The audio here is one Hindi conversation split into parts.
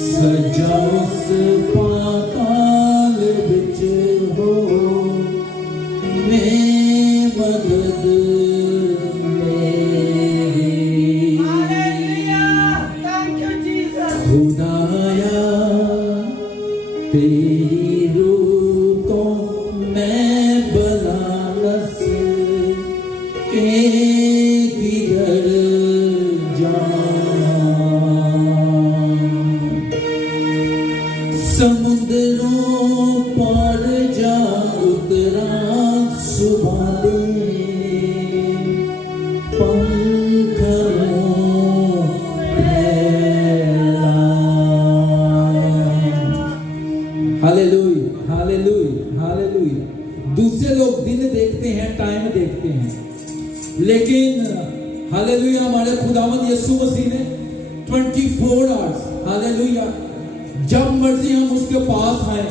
सजाओ से पाताल बिच हो मैं मदद मेरी खुदाया तेरी रूह को मैं बलानस के किधर समुद्रों पार जा उतरा सुबह दे पंखों फैला। Hallelujah hallelujah hallelujah. दूसरे लोग दिन देखते हैं, टाइम देखते हैं, लेकिन हालेलुया हमारे खुदावंद यीशु मसीह ने 24 आवर्स हालेलुया जब मर्जी हम उसके पास आए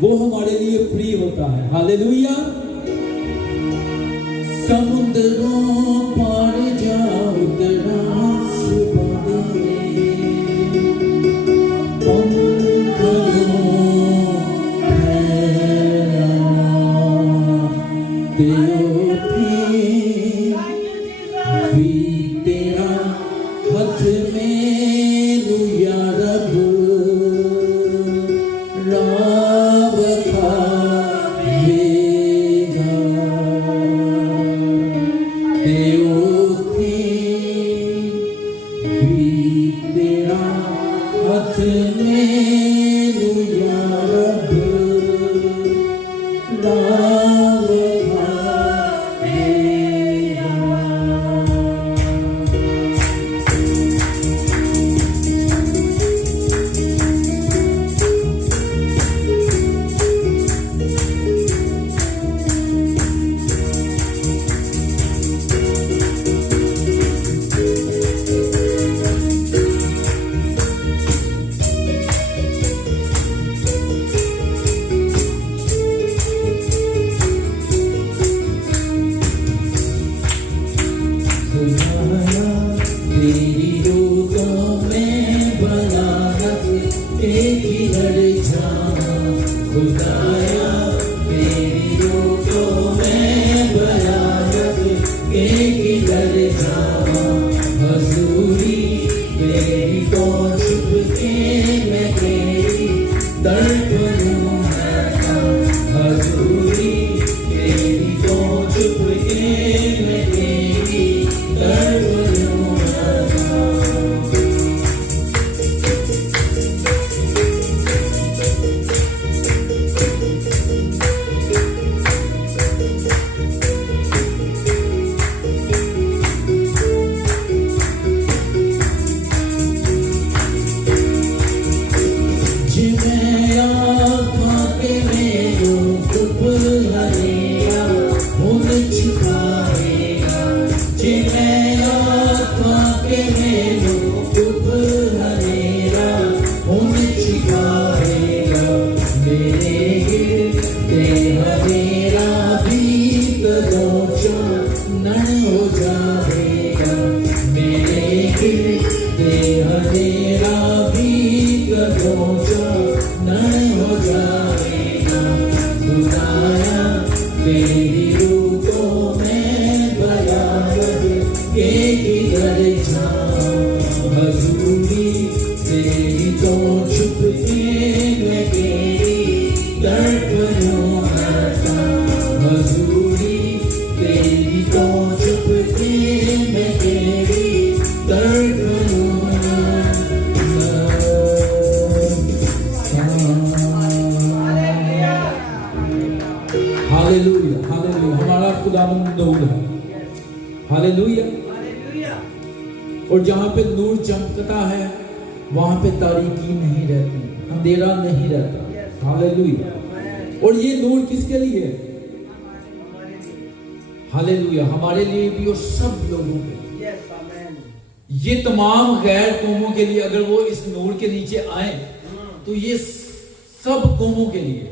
वो हमारे लिए फ्री होता है। हालेलुया। समुद्रों पार जा उतरा सुबह दे पंखों फैला भी तेरा हाथ में लुया रब राव खावेगा तेओ थी भी तेरा हाथ में लुया रब राव तेरी रूह को मैं बलानस के किधर जाऊं खुदाया तेरी रूह को मैं बलानस के किधर जाऊं हजूरी तेरी को छुप के मैं तेरी तड़पूं हजूरी तेरी को छुप के मैं तेरी तड़पूं। तेरी रूह को मैं बलानस के किधर जाऊं हजूरी तेरी तो छुप के मैं तेरी तड़पूं हजूरी तेरी तो छुप के मैं तेरी तड़पूं। हालेलुया हालेलुया हमारा खुदावंद नूर है। हालेलुया। और जहां पे नूर चमकता है वहां पे तारीकी नहीं रहती, अंधेरा नहीं रहता। हालेलुया। और ये नूर किसके लिए है? हालेलुया हमारे लिए भी और सब लोगों के लिए। ये तमाम गैर कौमों के लिए अगर वो इस नूर के नीचे आए तो ये सब कौमों के लिए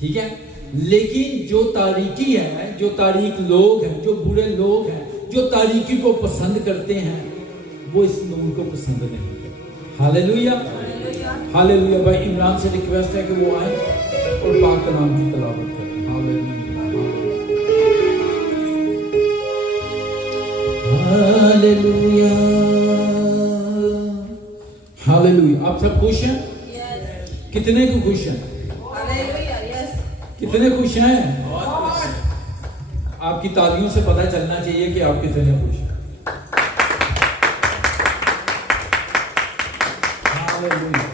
ठीक है। लेकिन जो तारीकी है, जो तारीक लोग हैं, जो बुरे लोग हैं, जो तारीकी को पसंद करते हैं, वो इस नूर को पसंद नहीं करते। Hallelujah, hallelujah. भाई इमरान से रिक्वेस्ट है कि वो आए और पाक कलाम की तिलावत करें। Hallelujah, hallelujah. आप सब खुश हैं? कितने को खुश हैं? कितने खुश हैं? आपकी तालियों से पता चलना चाहिए कि आप कितने खुश हैं। हालेलुया,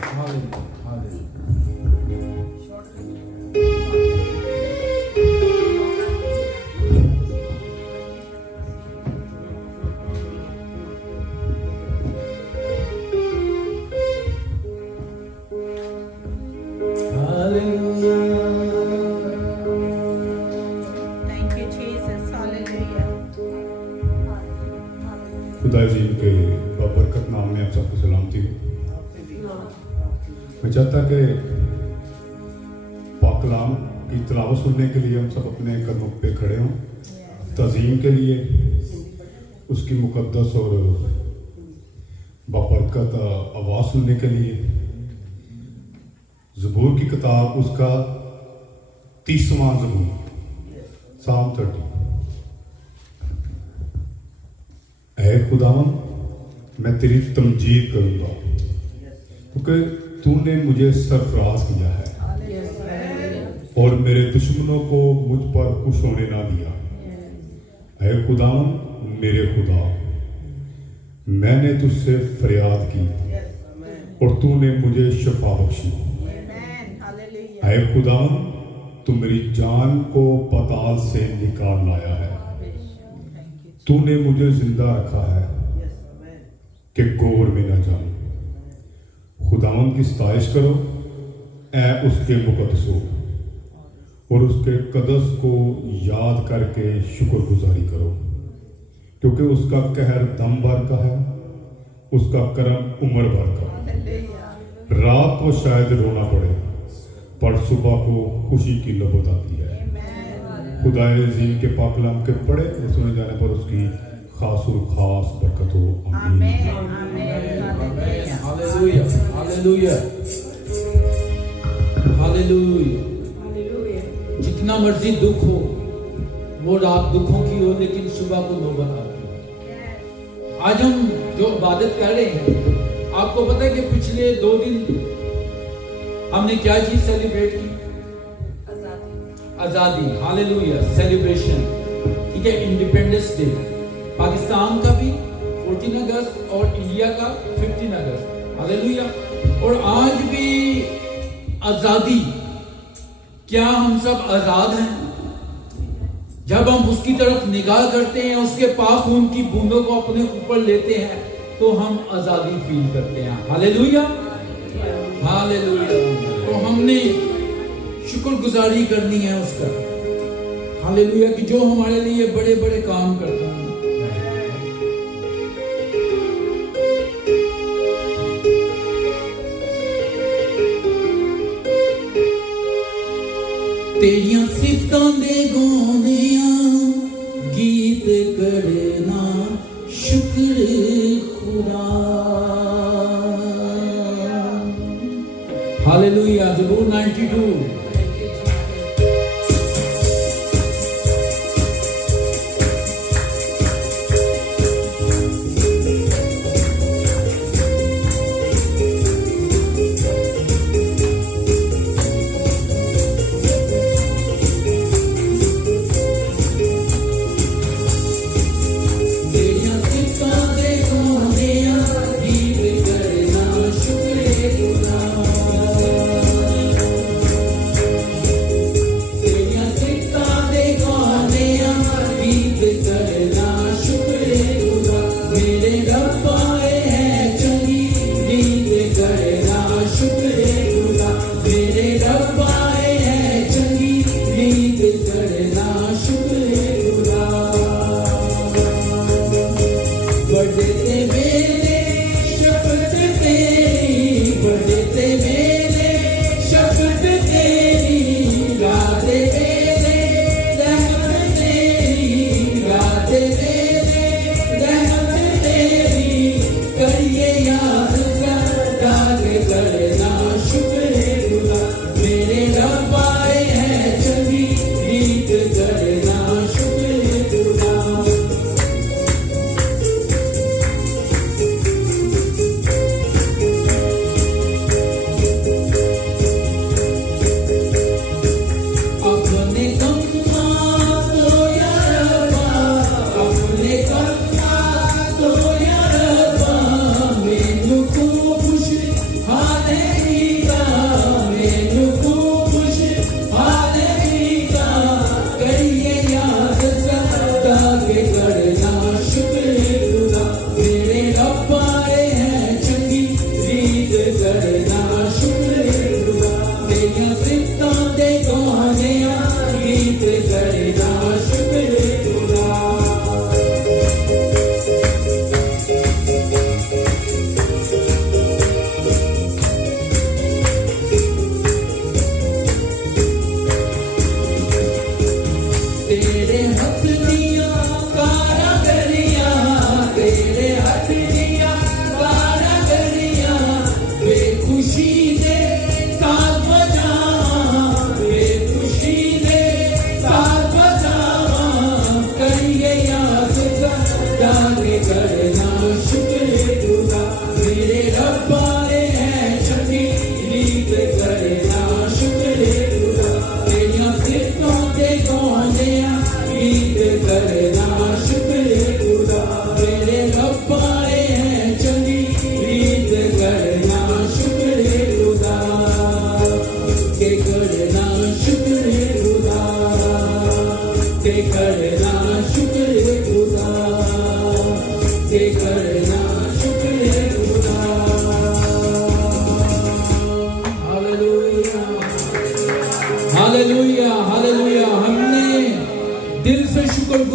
हालेलुया, खुदा जी के बाबरकत नाम में आप सबको सलामती हो। मैं चाहता कि पाक कलाम की तिलावत सुनने के लिए हम सब अपने कदमों पे खड़े हों, तज़ीम के लिए, उसकी मुक़द्दस और बाबरकत आवाज़ सुनने के लिए। ज़बूर की किताब उसका 30वां ज़बूर, साम 30। ऐ खुदावन, मैं तेरी तमजीद करूंगा क्योंकि तूने मुझे सरफराज किया है और मेरे दुश्मनों को मुझ पर खुश होने ना दिया। ऐ खुदावन मेरे खुदा, मैंने तुझसे फरियाद की और तूने मुझे शफा बख्शी। ऐ खुदावन, तू मेरी जान को पाताल से निकाल लाया है। तूने मुझे जिंदा रखा है कि गोर में न जाऊं। खुदावन की सताइश करो, ऐ उसके मुकद्दसों, और उसके कदस को याद करके शुक्रगुजारी करो, क्योंकि उसका कहर दम भर का है, उसका करम उम्र भर का। रात को शायद रोना पड़े, पर सुबह को खुशी की नौबत आती है। खुदाए अज़ीम के पाक कलाम के पढ़े और सुने जाने पर उसकी खास और खास बरकत हो। आमीन। Hallelujah, hallelujah, hallelujah. जितना मर्जी दुख हो, वो रात दुखों की हो, लेकिन सुबह को नौबत आती है। आज हम जो इबादत कर रहे हैं, आपको पता है कि पिछले 2 दिन हमने क्या चीज सेलिब्रेट की? आजादी। Hallelujah, celebration. ठीक है, इंडिपेंडेंस डे पाकिस्तान का भी 14 अगस्त और इंडिया का 15 अगस्त। हालेलुया। और आज भी आजादी। क्या हम सब आजाद हैं? जब हम उसकी तरफ निगाह करते हैं, उसके पाक खून की बूंदों को अपने ऊपर लेते हैं, तो हम आजादी फील करते हैं। Hallelujah, hallelujah. तो हमने शुक्रगुजारी करनी है उसका। हालेलुया, कि जो हमारे लिए बड़े बड़े काम करता है। तेरियां सिफतां दे गाउंदियां गीत करना शुक्र खुदा। हालेलुया। ज़बूर 92।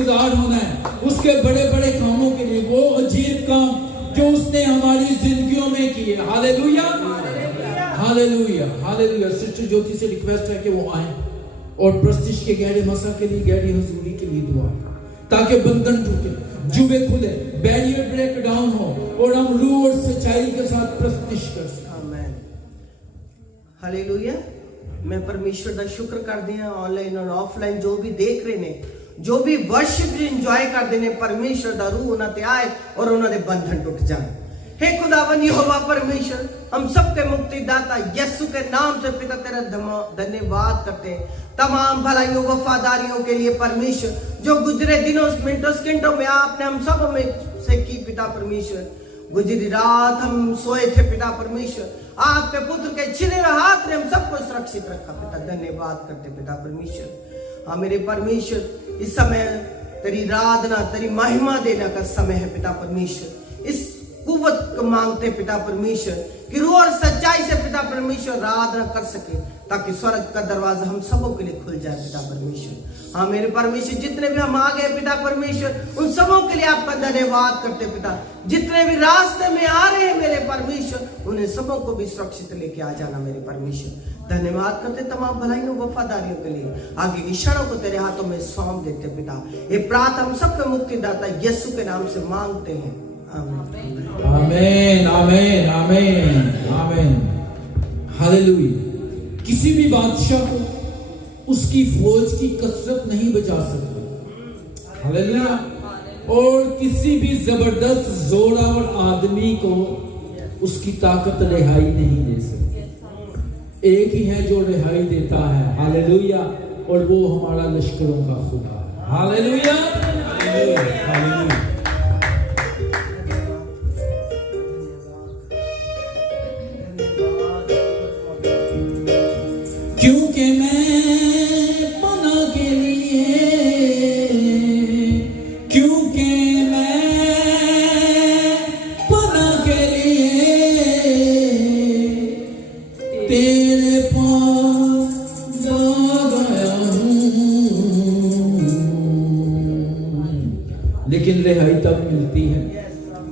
शुक्रगुजार होना है उसके बड़े बड़े कामों के लिए, वो अजीब काम जो उसने हमारी जिंदगियों में किए। Hallelujah, hallelujah, hallelujah. सिस्टर ज्योति से रिक्वेस्ट है कि वो आए और प्रस्तिश के गहरे मसा के लिए, गहरी हजूरी के लिए दुआ, ताकि बंधन टूटे, जुबे खुले, बैरियर ब्रेक डाउन हो और हम रूह और सच्चाई के साथ प्रस्तिश कर सकें। आमीन, हालेलुया। मैं परमेश्वर का शुक्र करदी हां, ऑनलाइन और ऑफलाइन जो भी देख रहे ने, जो भी वर्शिप एंजॉय करते ने, परमेश्वर दा रूह उन्हां ते आए और उन्हां दे बंधन टूट जाए। हे खुदावन यहोवा परमेश्वर, हम सबके मुक्तिदाता यीशु के नाम से पिता तेरा धन्यवाद करते हैं तमाम भलाइयों वफादारियों के लिए परमेश्वर, जो गुजरे दिनों मिनटों सेकंडों में आपने हम सब में से की पिता परमेश्वर। गुजरी रात हम सोए थे पिता परमेश्वर, आपके पुत्र के छिने हुए हाथ ने हम सबको सुरक्षित रखा पिता, धन्यवाद करते पिता परमेश्वर। हाँ मेरे परमेश्वर, इस समय तेरी आराधना तेरी महिमा देने का समय है पिता परमेश्वर। इस कुव्वत को मांगते पिता परमेश्वर कि रूह और सच्चाई से पिता परमेश्वर आराधना कर सके, ताकि स्वर्ग का दरवाजा हम सबों के लिए खुल जाए पिता परमेश्वर। हाँ मेरे परमेश्वर, जितने भी हम आ गए पिता परमेश्वर, उन सबों के लिए आपका धन्यवाद करते पिता। जितने भी रास्ते में आ रहे हैं मेरे परमेश्वर, उन्हें सबों को भी सुरक्षित लेके आ जाना मेरे परमेश्वर। धन्यवाद करते तमाम भलाइयों वफादारियों के लिए। आगे की क्षणों को तेरे हाथों में सौंप देते पिता। ये प्रार्थना हम सबके मुक्तिदाता यीशु के नाम से मांगते हैं, आमीन, आमीन, आमीन, आमीन, आमीन। हालेलुया। किसी भी बादशाह को उसकी फौज की कसरत नहीं बचा सकती। हालेलुया। और किसी भी जबरदस्त जोरावर आदमी को उसकी ताकत रिहाई नहीं दे सकती। एक ही है जो रिहाई देता है। हालेलुया। और वो हमारा लश्करों का खुदा है। Hallelujah, hallelujah. क्योंकि मैं पना के लिए, क्योंकि मैं पना के लिए तेरे पास जा गया हूँ। लेकिन रिहाई तब मिलती है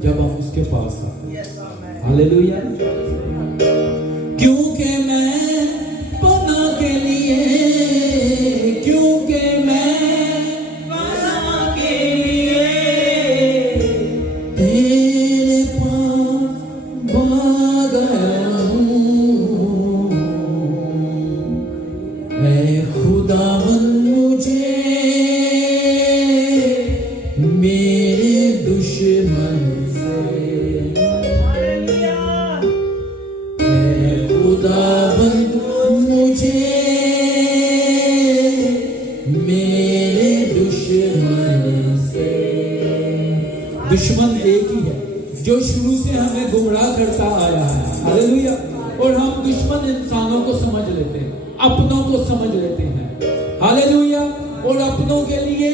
जब हम उसके पास आते हैं। हालेलुया। क्योंकि मैं पना के लिए, क्योंकि मैं पना के लिए तेरे पास भाग गया हूँ। ऐ खुदावन मुझे मेरे दुश्मन से, खुदावन मुझे मेरे दुश्मन से। दुश्मन एक ही है जो शुरू से हमें गुमराह करता आया है। हालेलुया। और हम दुश्मन इंसानों को समझ लेते हैं, अपनों को समझ लेते हैं। हालेलुया। और अपनों के लिए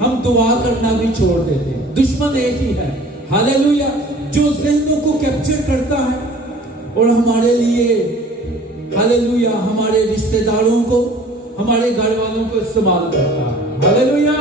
हम दुआ करना भी छोड़ देते हैं। दुश्मन एक ही है। हालेलुया। जो ज़हनों को कैप्चर करता है और हमारे लिए, हालेलुया, हमारे रिश्तेदारों को, हमारे घर वालों को इस्तेमाल करता है। हालेलुया।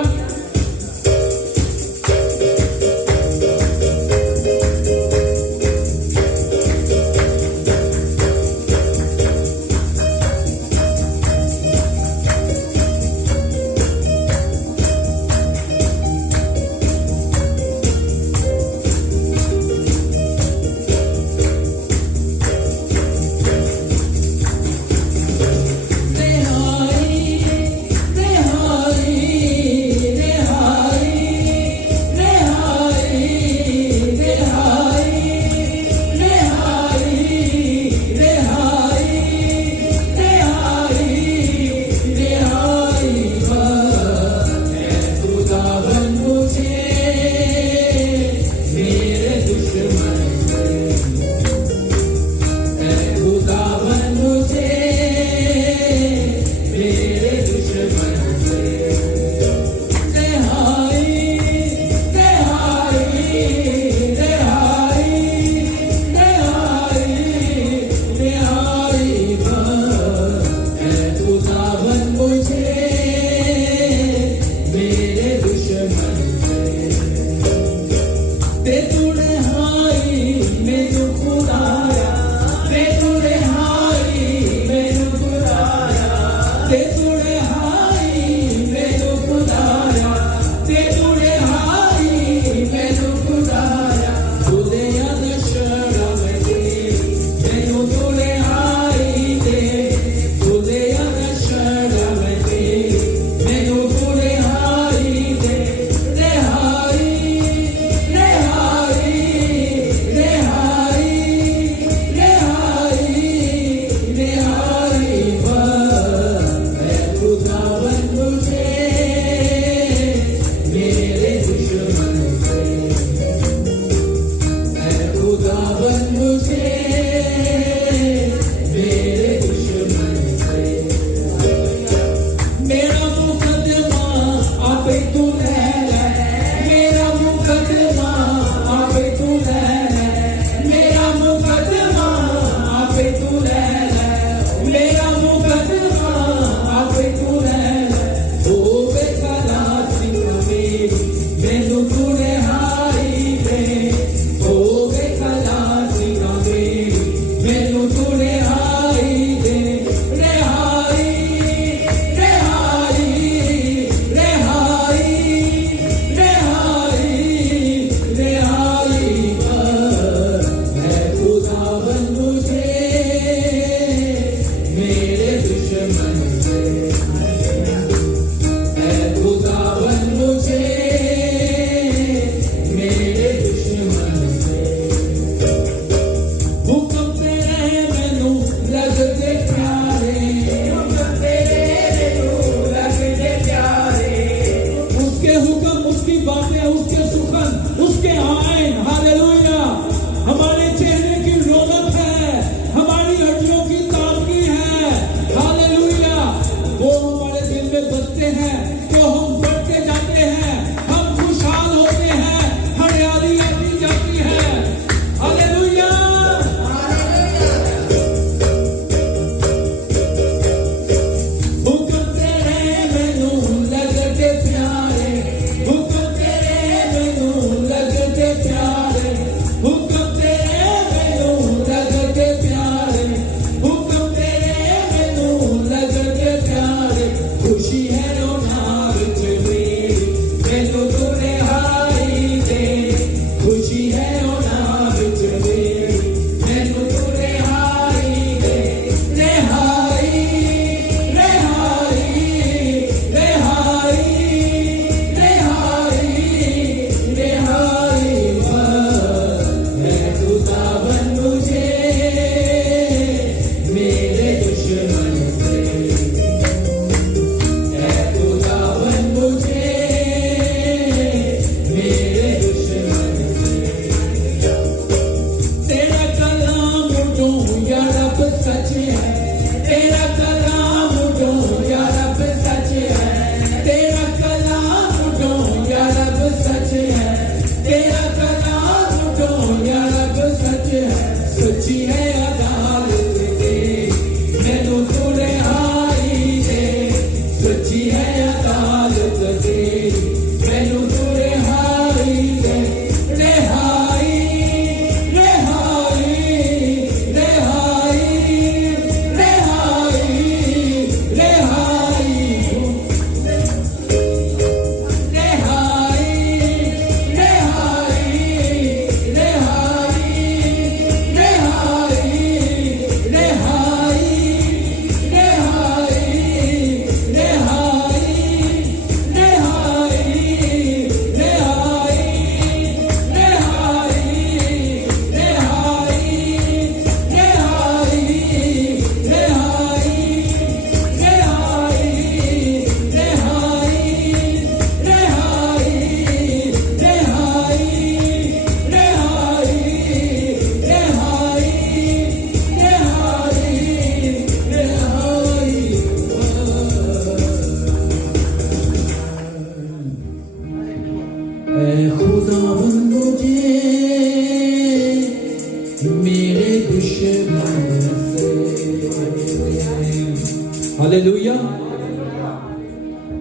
हालेलुया।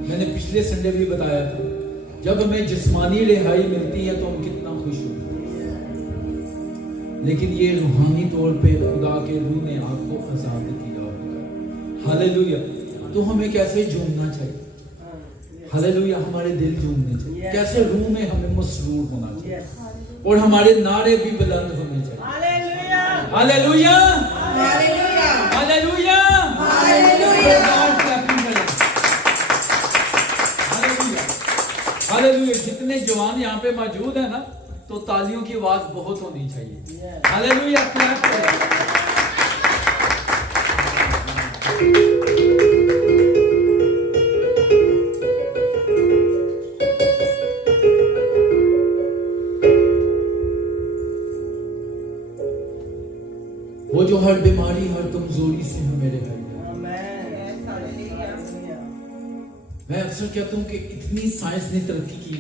मैंने पिछले संडे भी बताया था, जब हमें जिस्मानी रिहाई मिलती है तो हम कितना खुश होते हैं, लेकिन ये रूहानी तौर पे खुदा के रूह ने आपको आजाद किया होगा। हालेलुया। तो हमें कैसे झूमना चाहिए? हालेलुया। हमारे दिल झूमने चाहिए, कैसे रूह में हमें मसरूर होना चाहिए, और हमारे नारे भी बुलंद होने चाहिए। Hallelujah, hallelujah, hallelujah, hallelujah. जितने जवान यहाँ पे मौजूद है ना, तो तालियों की आवाज बहुत होनी चाहिए। हालेलुया, क्लैप करें। वो जो हर बीमारी, हर कमजोरी से हमें रिहाई दे। मैं अक्सर कहता हूँ कि इतनी साइंस ने तरक्की की,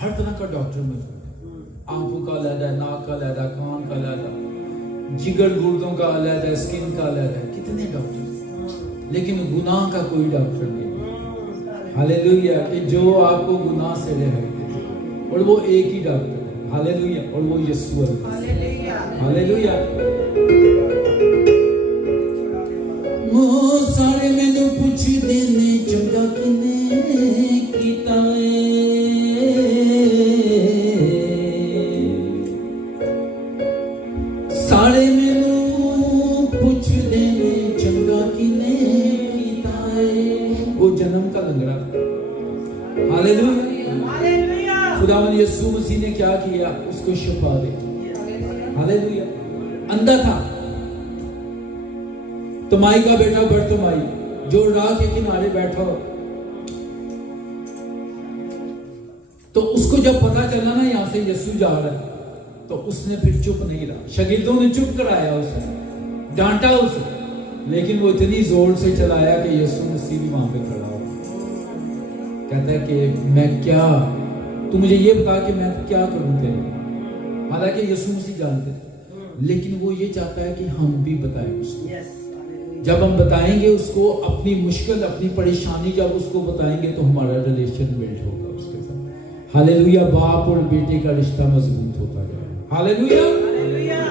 हर तरह का डॉक्टर मौजूद है। आंखों का अलग, नाक का अलग, कान का अलग, जिगर गुर्दों का अलग, स्किन का अलग, कितने डॉक्टर, लेकिन गुनाह का कोई डॉक्टर नहीं। हालेलुया। कि जो आपको गुनाह से रिहाई दे, और वो एक ही डॉक्टर है। हालेलुया। और वो यीशु है। हालेलुया। वो सारे मैनू पुछदे ने चंगा किने कीता है, सारे मैनू पुछदे ने चंगा किने कीता है। वो जन्म का लंगड़ा। हालेलुया। खुदावंद यीशु मसीह ने क्या किया? उसको शिफा दी। हालेलुया। अंधा था, तमाई का बेटा बरतमाई, जो राह के किनारे बैठा हो, तो उसको जब पता चला ना यहां से यीशु जा रहा है, तो उसने फिर चुप नहीं रहा। शागिर्दों ने चुप कराया उसे, डांटा उसे, लेकिन वो इतनी जोर से चलाया कि यीशु मसीह भी वहां पे खड़ा हो। कहता है कि मैं क्या, तू मुझे ये बता कि मैं क्या करूं तेरे लिए। हालांकि यीशु मसीह जानते थे, लेकिन वो ये चाहता है कि हम भी बताएं उसको। जब हम बताएंगे उसको अपनी मुश्किल, अपनी परेशानी, जब उसको बताएंगे तो हमारा रिलेशन बिल्ड होगा उसके साथ। हालेलुया। बाप और बेटे का रिश्ता मजबूत होता जाएगा। Hallelujah, hallelujah.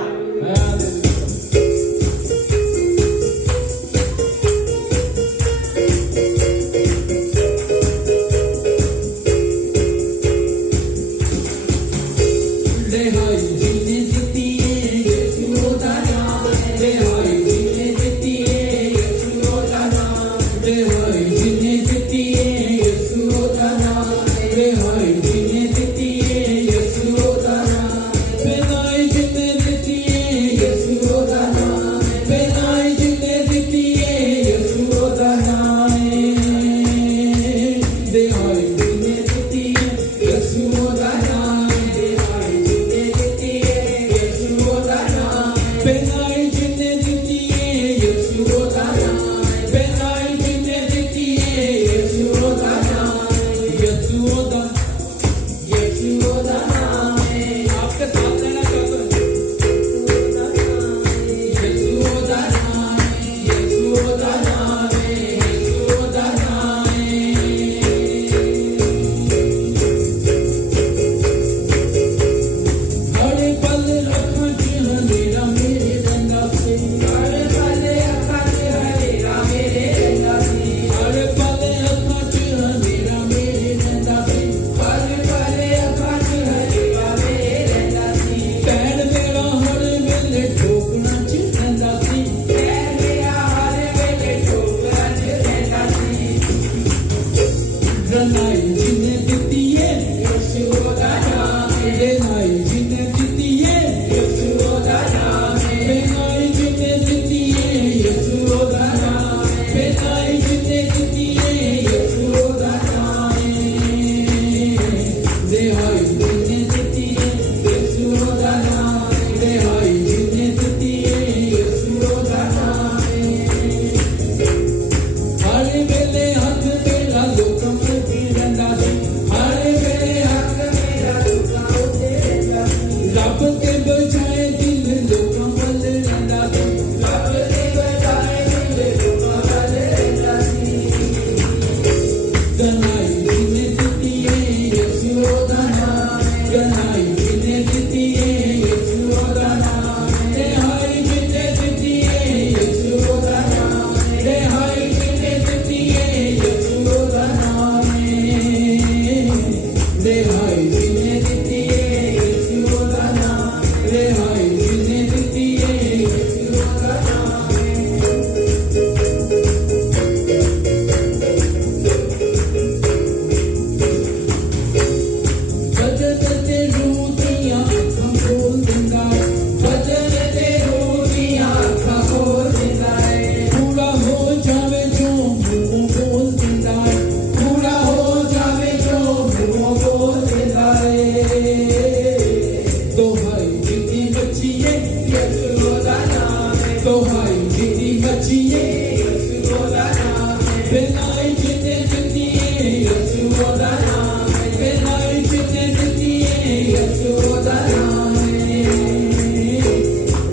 बेनाई जिन्हें दिती है यीशु दा नाम है, बेनाई जिन्हें दिती है यीशु दा नाम है,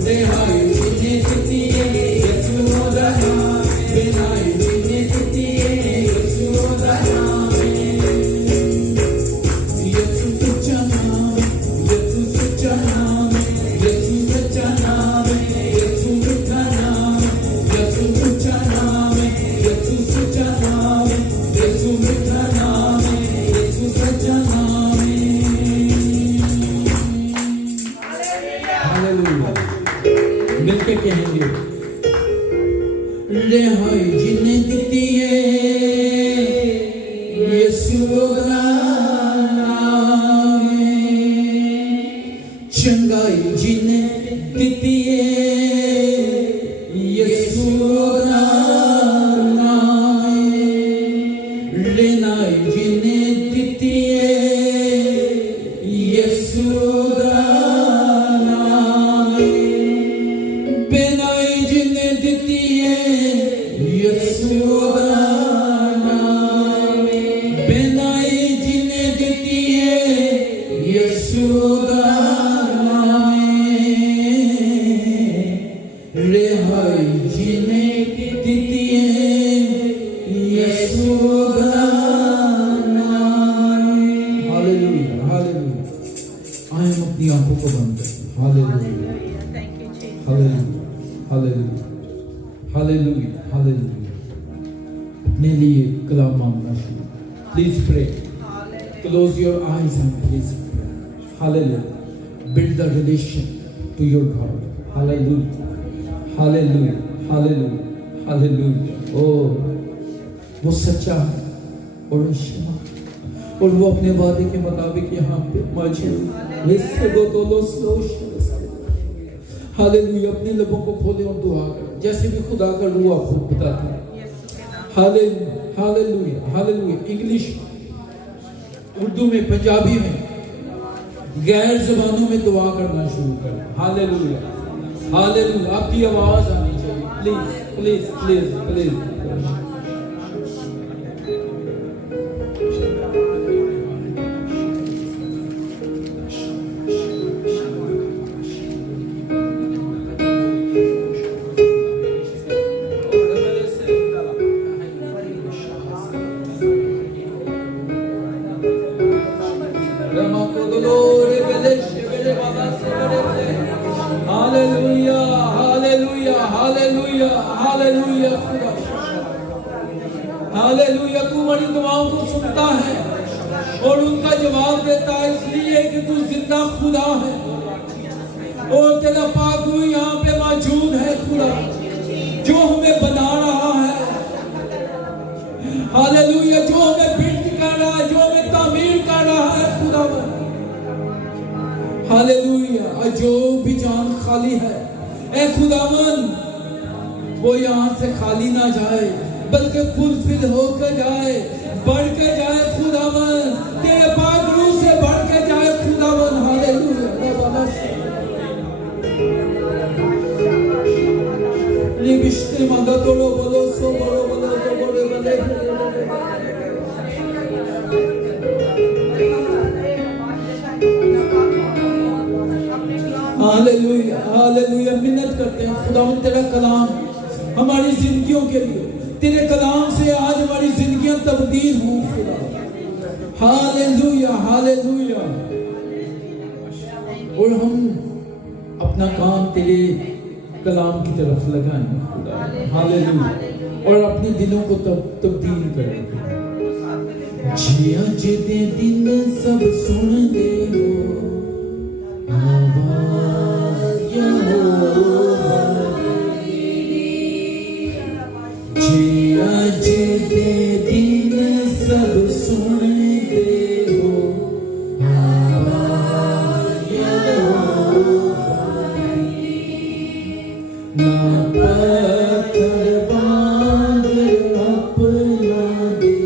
बेनाई जिन्हें दिती है यीशु दा नाम है, बेनाई जिन्हें दिती है यीशु दा नाम है। यीशु सच्चा नाम है, यीशु सच्चा नाम है, यीशु सच्चा नाम है, यीशु मीठा नाम है, यीशु सच्चा नाम है, यीशु सच्चा नाम है, यीशु मीठा नाम है, यीशु सच्चा नाम है। हालेलुया। मिलके कहेंगे, रिहाई जिन्हें दिती है यीशु दा नाम है, चंगाई जिन्हें दिती है यीशु दा नाम है, लेनाई जिन्हें दिती है यीशु दा नाम है, बेनाई जिन्हें दिती है यीशु दा नाम है, बेनाई जिन्हें दिती है यीशु दा नाम है, रिहाई जिन्हें दिती है यीशु दा नाम है। Hallelujah, hallelujah. आए हम अपनी आंखों को बंद करें। Hallelujah, hallelujah, hallelujah, hallelujah, hallelujah. अपने लिए कलाम मांगना शुरू। Please pray. Close your eyes and please pray. Hallelujah. Build the relation to your God. Hallelujah. Hallelujah. Hallelujah. Hallelujah. Oh, वो सच्चा है और क्षमा, और वो अपने वादे के मुताबिक यहाँ पे मौजूद। इससे दो हालेलुया। अपने लबों को खोले और दुआ करें जैसे भी खुदा का रूह आपको बताता है। Hallelujah, hallelujah, hallelujah. English, Urdu में, पंजाबी में, गैर जबानों में दुआ करना शुरू करें। Hallelujah, hallelujah. आपकी आवाज आनी चाहिए। Please please please please. Hallelujah, hallelujah, hallelujah, hallelujah, hallelujah. तू हमारी दुआओं को सुनता है और उनका जवाब देता है, इसलिए कि तू जिंदा खुदा है और तेरा पाक रूह यहाँ पे मौजूद है खुदा, जो हमें बना रहा है। हालेलुया, जो हमें बिल्ड कर रहा है, जो हमें तामीर कर रहा है खुदा। हालेलुया। और जो भी जान खाली है, ए खुदावन, वो यहाँ से खाली ना जाए बल्कि फुलफिल होकर जाए, बढ़ के जाए खुदावन, तेरे पाक रूह से बढ़ के जाए खुदावन। हालेलुया। लिबिश्ते मांगा तोड़ो बोलो सो बोलो बोलो तो बोले बोले। Hallelujah, hallelujah. मिन्नत करते हैं खुदावन, तेरा कलाम हमारी जिंदगियों के लिए, तेरे कलाम से आज हमारी जिंदगियां तब्दील हों खुदा। Hallelujah, hallelujah. और हम अपना काम तेरे कलाम की तरफ लगाएं खुदा। हालेलुया। और अपने दिलों को तब्दील करें। जी अज दे दिन सब सुन दे हो आवाज यहोवा दी। जी अज दे दिन सब सुन दे हो आवाज यहोवा दी। ना पत्थर बांध अपना दिल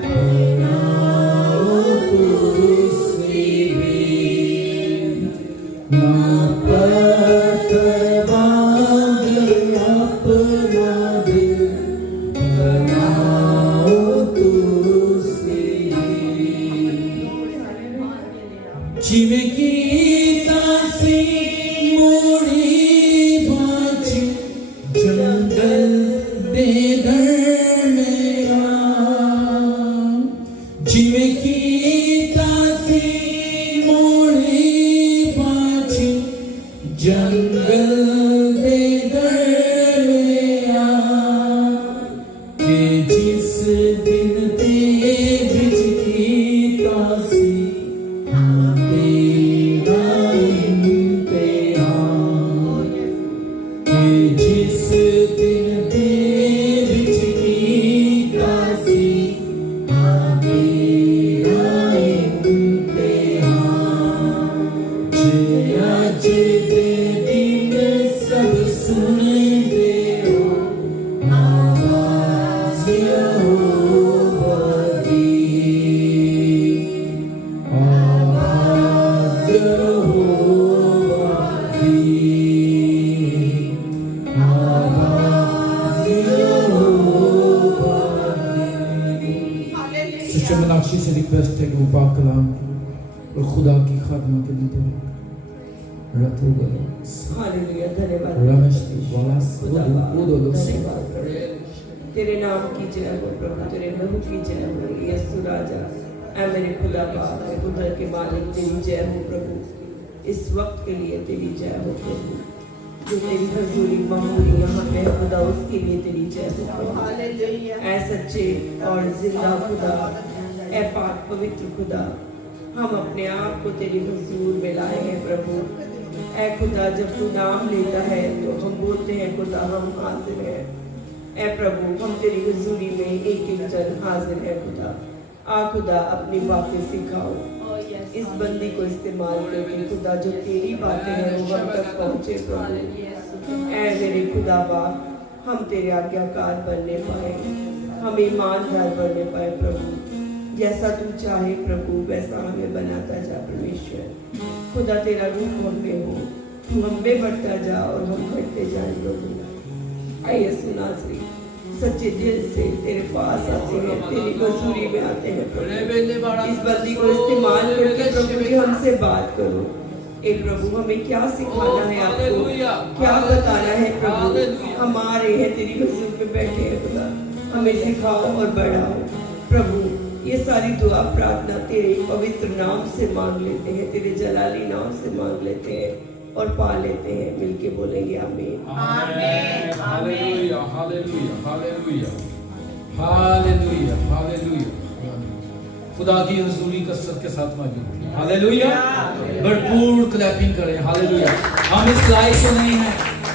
बनाओ तुझसे भी। ना पत्थर बांध अपना दिल बनाओ दे दर मेरा जिਵੇਂ ਕੀਤਾ ਸੀ ਮੋੜੇ ਪਾਛੇ ਜੰਗਲ ਦੇ ਦਰਿਆ ਕਿ ਜਿਸ ਦਿਨ ਦੇ ਵਿੱਚ ਕੀਤਾ ਸੀ ਤੇਰਾ ਇਮਤਿਹਾਨ ਕਿ ਜਿਸ ਦਿਨ ਦੇ ਵਿੱਚ ਕੀਤਾ ਸੀ सिस्टर मीनाक्षी से रिक्वेस्ट है कि वो पाक कलाम की और खुदा की खादमा के लिए पढ़े। रतु गलो हालेलुया, धन्यवाद रमेश वाला वो दो धन्यवाद प्रभु। तेरे नाम की जय हो प्रभु, तेरे प्रभु की जय हो यीशु राजा। ऐ मेरे खुदा पाक, ऐ कुदरत के मालिक, तेरी जय हो प्रभु। इस वक्त के लिए तेरी जय हो प्रभु। जो तेरी हजूरी मामूली यहाँ पे है खुदा, उसके लिए तेरी जय हो प्रभु। ऐ सच्चे और जिंदा खुदा, ऐ पाक पवित्र खुदा, हम अपने आप को तेरी हुजूर में लाए हैं प्रभु। ऐ खुदा, जब तू नाम लेता है तो हम बोलते हैं खुदा हम हाजिर हैं। ऐ प्रभु, हम तेरी हुजूरी में एक एक जन हाजिर है खुदा। आ खुदा, अपनी बातें सिखाओ, इस बंदी को इस्तेमाल करके खुदा, जो तेरी बातें हैं वो हम तक पहुँचे प्रभु। ऐ मेरे खुदा बाप, हम तेरे आज्ञाकार बनने पाए, हम ईमानदार बनने पाए प्रभु। जैसा तू चाहे प्रभु वैसा हमें बनाता जा परमेश्वर। खुदा, तेरा रूप हम में हो, तू हम में बढ़ता जा और हम बढ़ते जाए प्रभु। आइए सुना से सच्चे दिल से तेरे पास आते हैं, तेरी हजूरी में आते हैं प्रभु। इस बंदी को इस्तेमाल करके प्रभु जी हमसे बात करो। ए प्रभु, हमें क्या सिखाना है आपको, क्या बताना है प्रभु। हम आ रहे हैं तेरी हजूर में बैठे हैं खुदा, हमें सिखाओ और बढ़ाओ प्रभु। ये सारी दुआ प्रार्थना तेरे पवित्र नाम से मांग लेते हैं, तेरे जलाली नाम से मांग लेते हैं और पा लेते हैं। मिलके बोलेंगे आमीन। Hallelujah hallelujah hallelujah hallelujah hallelujah. खुदा की हुजूरी कसरत के साथ मौजूद है। हालेलुया, भरपूर क्लैपिंग करें। हालेलुया, हम इस लायक तो नहीं हैं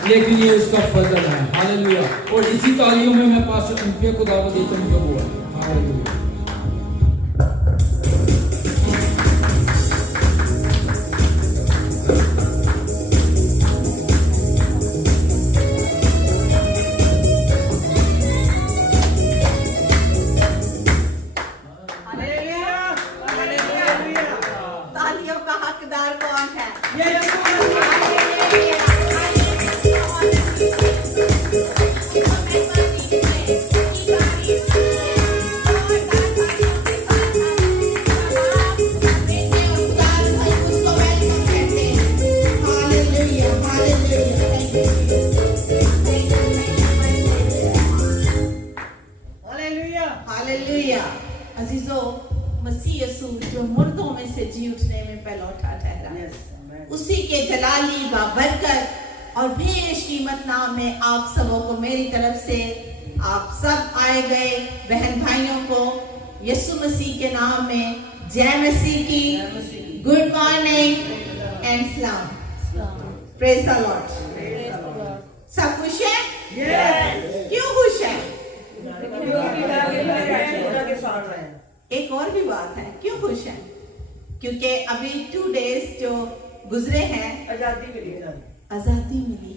लेकिन ये उसका फजल है। हालेलुया, और इसी तालियों में मैं पास्टर उनके खुदा को देता हूं जो हुआ। हालेलुया। अजीजों, मसीह यीशु जो मुर्दों में से जी उठने में पहलौठा ठहरा, उसी के जलाली बाबरकत और बेशकीमत नाम में आप सबों को मेरी तरफ से, आप सब आए गए बहन भाइयों को यीशु मसीह के नाम में जय मसीह की, गुड मॉर्निंग एंड सलाम। Praise the Lord. सब खुश है? क्यों खुश है? एक और भी बात है, क्यों खुश है? क्योंकि अभी 2 डेज जो गुजरे हैं आजादी मिली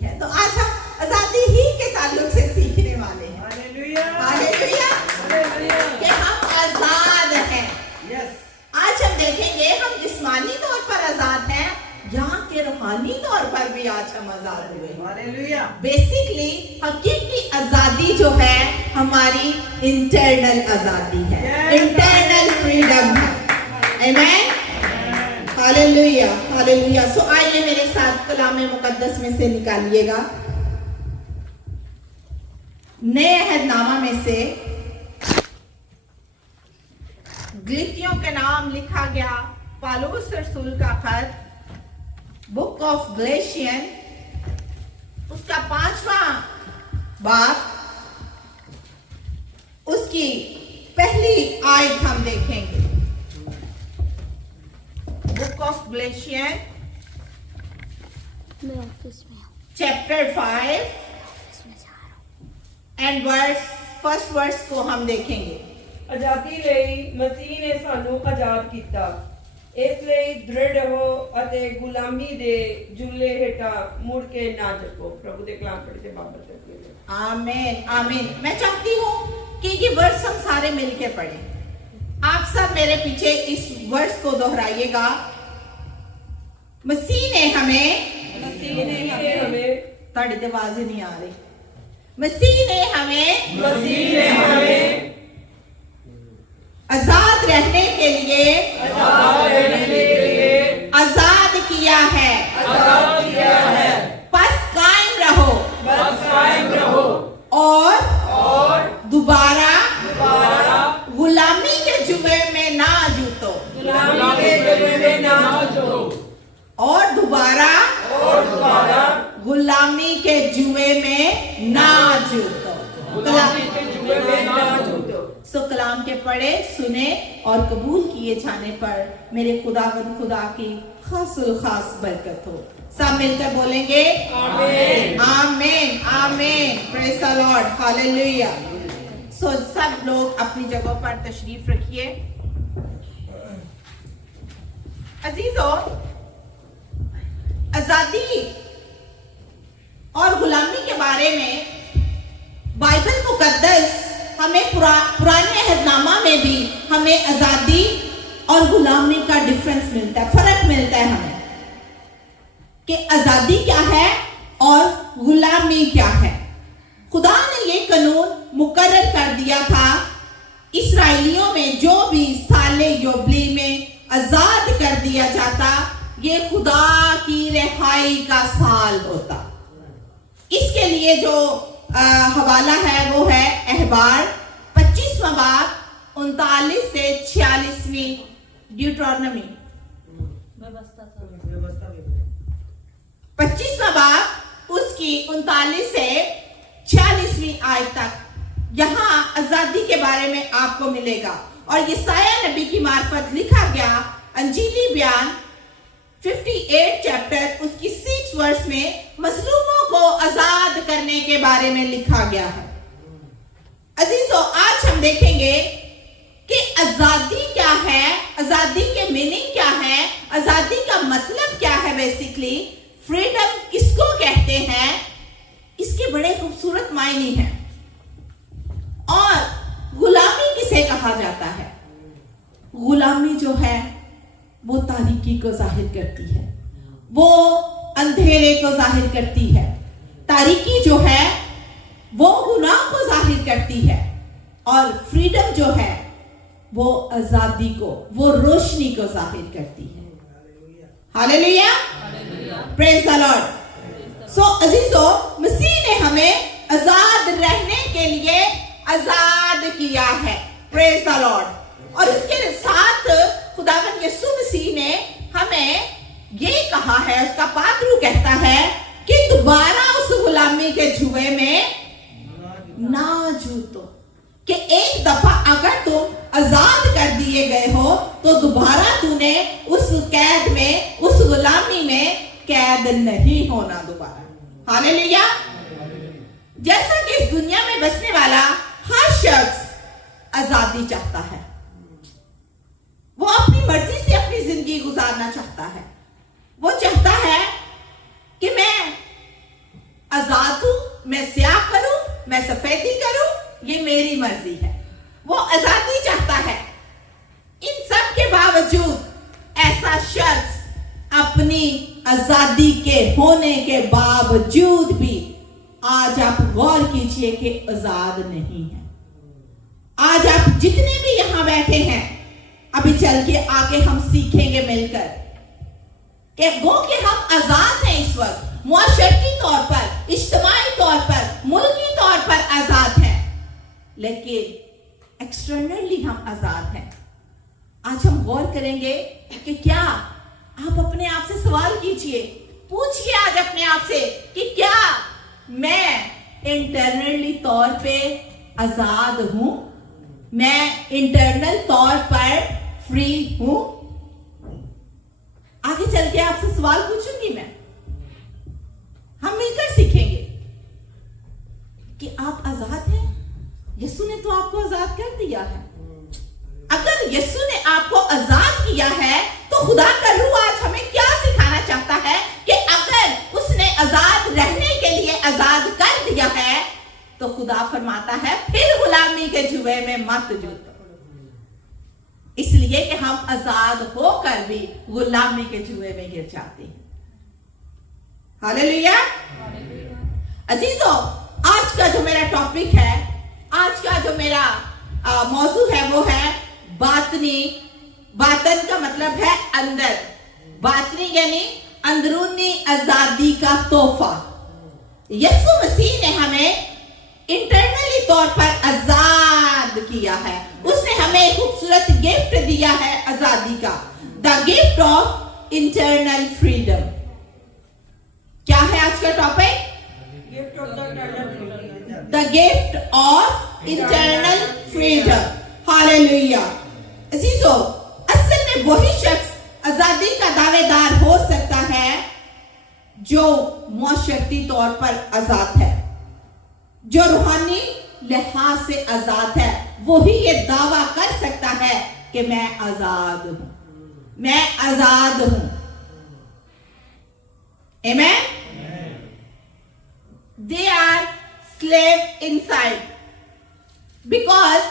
है। तो आज हम आजादी ही के ताल्लुक से सीखने वाले हैं। हालेलुया हालेलुया कि हम आजाद हैं। आज हम देखेंगे हम जिस्मानी तौर पर आजाद हैं, यहाँ के रूहानी तौर पर भी आज हम आजाद हुए। हालेलुया। बेसिकली हकीकी आजादी जो है हमारी इंटरनल आजादी है, इंटरनल फ्रीडम है। आमीन हालेलुया हालेलुया। सो आइए मेरे साथ कलाम मुकद्दस में से निकालिएगा नए अहदनामा में से गलतियों के नाम लिखा गया पौलुस रसूल का खत, बुक ऑफ गलेशियन, उसका 5वां बाब, उसकी पहली आयत हम देखेंगे। Book of Galatian chapter 5 and first verse को हम देखेंगे। आजादी ਲਈ ਮਸੀਹ ਨੇ ਸਾਨੂੰ ਆਜ਼ਾਦ ਕੀਤਾ, ਇਸ ਲਈ ਦ੍ਰਿੜ ਰਹੋ ਅਤੇ ਗੁਲਾਮੀ ਦੇ ਜੁਮਲੇ ਹੇਠਾਂ ਮੁੜ ਕੇ ਨਾ ਝੁਕੋ। प्रभु ਦੇ कलाम पढ़े थे बाबत करते आमीन आमीन। मैं चाहती हूँ कि ये वर्स हम सारे मिलके पढ़ें। आप सब मेरे पीछे इस वर्स को दोहराइएगा। मसीह ने हमें ताड़ी ते आवाज ही नहीं आ रही। मसीह ने हमें आजाद रहने के लिए आजाद किया है। बस कायम रहो और दोबारा गुलामी के जुए में ना जूतो और दोबारा गुलामी के जुए में ना जूतो। सो कलाम के पढ़े, सुने और कबूल किए जाने पर मेरे खुदावंद खुदा की खास बरकत हो। सब मिलकर बोलेंगे आमीन आमीन आमीन। Praise the Lord, hallelujah. So सब लोग अपनी जगह पर तशरीफ रखिए। अजीजों, आजादी और गुलामी के बारे में बाइबल मुकद्दस हमें पुराने अहदनामा में भी हमें आजादी और गुलामी का डिफरेंस मिलता है, फर्क मिलता है हमें कि आजादी क्या है और गुलामी क्या है। खुदा ने ये कानून मुकर्रर कर दिया था, इस्राएलियों में जो भी साले योबली में आजाद कर दिया जाता, ये खुदा की रिहाई का साल होता। इसके लिए जो हवाला है वो है अहबार 25वां बाब 39 से 46वीं ड्यूटरोनमी। 25वां बाब उसकी 39 से 46वीं आयत तक यहाँ आजादी के बारे में आपको मिलेगा। और यशायाह नबी की मार्फत लिखा गया अंजीली बयान 58 चैप्टर उसकी 6 वर्स में मजलूमों को आजाद करने के बारे में लिखा गया है। अजीजों, आज हम देखेंगे कि आजादी क्या है, आजादी के मीनिंग क्या है, आजादी का मतलब क्या है, बेसिकली फ्रीडम किसको कहते हैं, इसके बड़े खूबसूरत मायने हैं। और गुलामी किसे कहा जाता है? गुलामी जो है वो तारीकी को जाहिर करती है, वो अंधेरे को जाहिर करती है। तारीकी जो है वो गुनाह को जाहिर करती है और फ्रीडम जो है वो आजादी को, वो रोशनी को जाहिर करती है। Hallelujah, praise the Lord. So अजीजों, मसीह ने हमें आजाद रहने के लिए आजाद किया है। Praise the Lord. और इसके साथ खुदावंद यीशु मसीह ने हमें ये कहा है, उसका पात्रू कहता है कि दोबारा उस गुलामी के जुए में ना जूतो। कि एक दफा अगर तुम आजाद कर दिए गए हो तो दोबारा तूने उस कैद में, उस गुलामी में कैद नहीं होना दोबारा। हालेलुया। जैसा कि इस दुनिया में बसने वाला हर शख्स आजादी चाहता है, वो अपनी मर्जी से अपनी जिंदगी गुजारना चाहता है। वो चाहता है कि मैं आजाद हूं, मैं स्याह करूं, मैं सफेदी करूं, ये मेरी मर्जी है। वो आजादी चाहता है। इन सब के बावजूद ऐसा शख्स अपनी आजादी के होने के बावजूद भी आज आप गौर कीजिए कि आजाद नहीं है। आज आप जितने भी यहां बैठे हैं, अभी चल के आगे हम सीखेंगे मिलकर कि वो कि हम आजाद हैं इस वक्त, मुआशरती तौर पर, इज्तिमाई तौर पर, मुल्की तौर पर आजाद हैं, लेकिन एक्सटर्नली हम आजाद हैं। आज हम गौर करेंगे कि क्या आप अपने आप से सवाल कीजिए, पूछिए आज अपने आप से कि क्या मैं इंटरनली तौर पे आजाद हूं, मैं इंटरनल तौर पर फ्री हूं। आगे चल के आपसे सवाल पूछूंगी मैं, हम मिलकर सीखेंगे कि आप आजाद हैं। यीशु ने तो आपको आजाद कर दिया है। अगर यीशु ने आपको आजाद किया है तो खुदा का रूह आज हमें क्या सिखाना चाहता है कि अगर उसने आजाद रहने के लिए आजाद कर दिया है तो खुदा फरमाता है फिर गुलामी के जुए में मत जूतो, इसलिए कि हम आजाद होकर भी गुलामी के जुए में गिर जाते हैं। हालेलुया। अजीजों, आज का जो मेरा टॉपिक है, आज का जो मेरा मौजू है वो है बातनी। बातन का मतलब है अंदर, बातनी यानी अंदरूनी आजादी का तोहफा। यीशु मसीह ने हमें इंटरनली तौर पर आजाद किया है। उसने हमें एक खूबसूरत गिफ्ट दिया है आजादी का, the gift of internal freedom. क्या है आज का topic? The gift of internal freedom. Hallelujah. अजीजों, असल में वही शख्स आजादी का दावेदार हो सकता है जो मुआशरती तौर पर आजाद है, जो रूहानी लिहाज से आजाद है। वही ये दावा कर सकता है कि मैं आजाद हूं, मैं आजाद हूं। आमेन। They are slave inside, because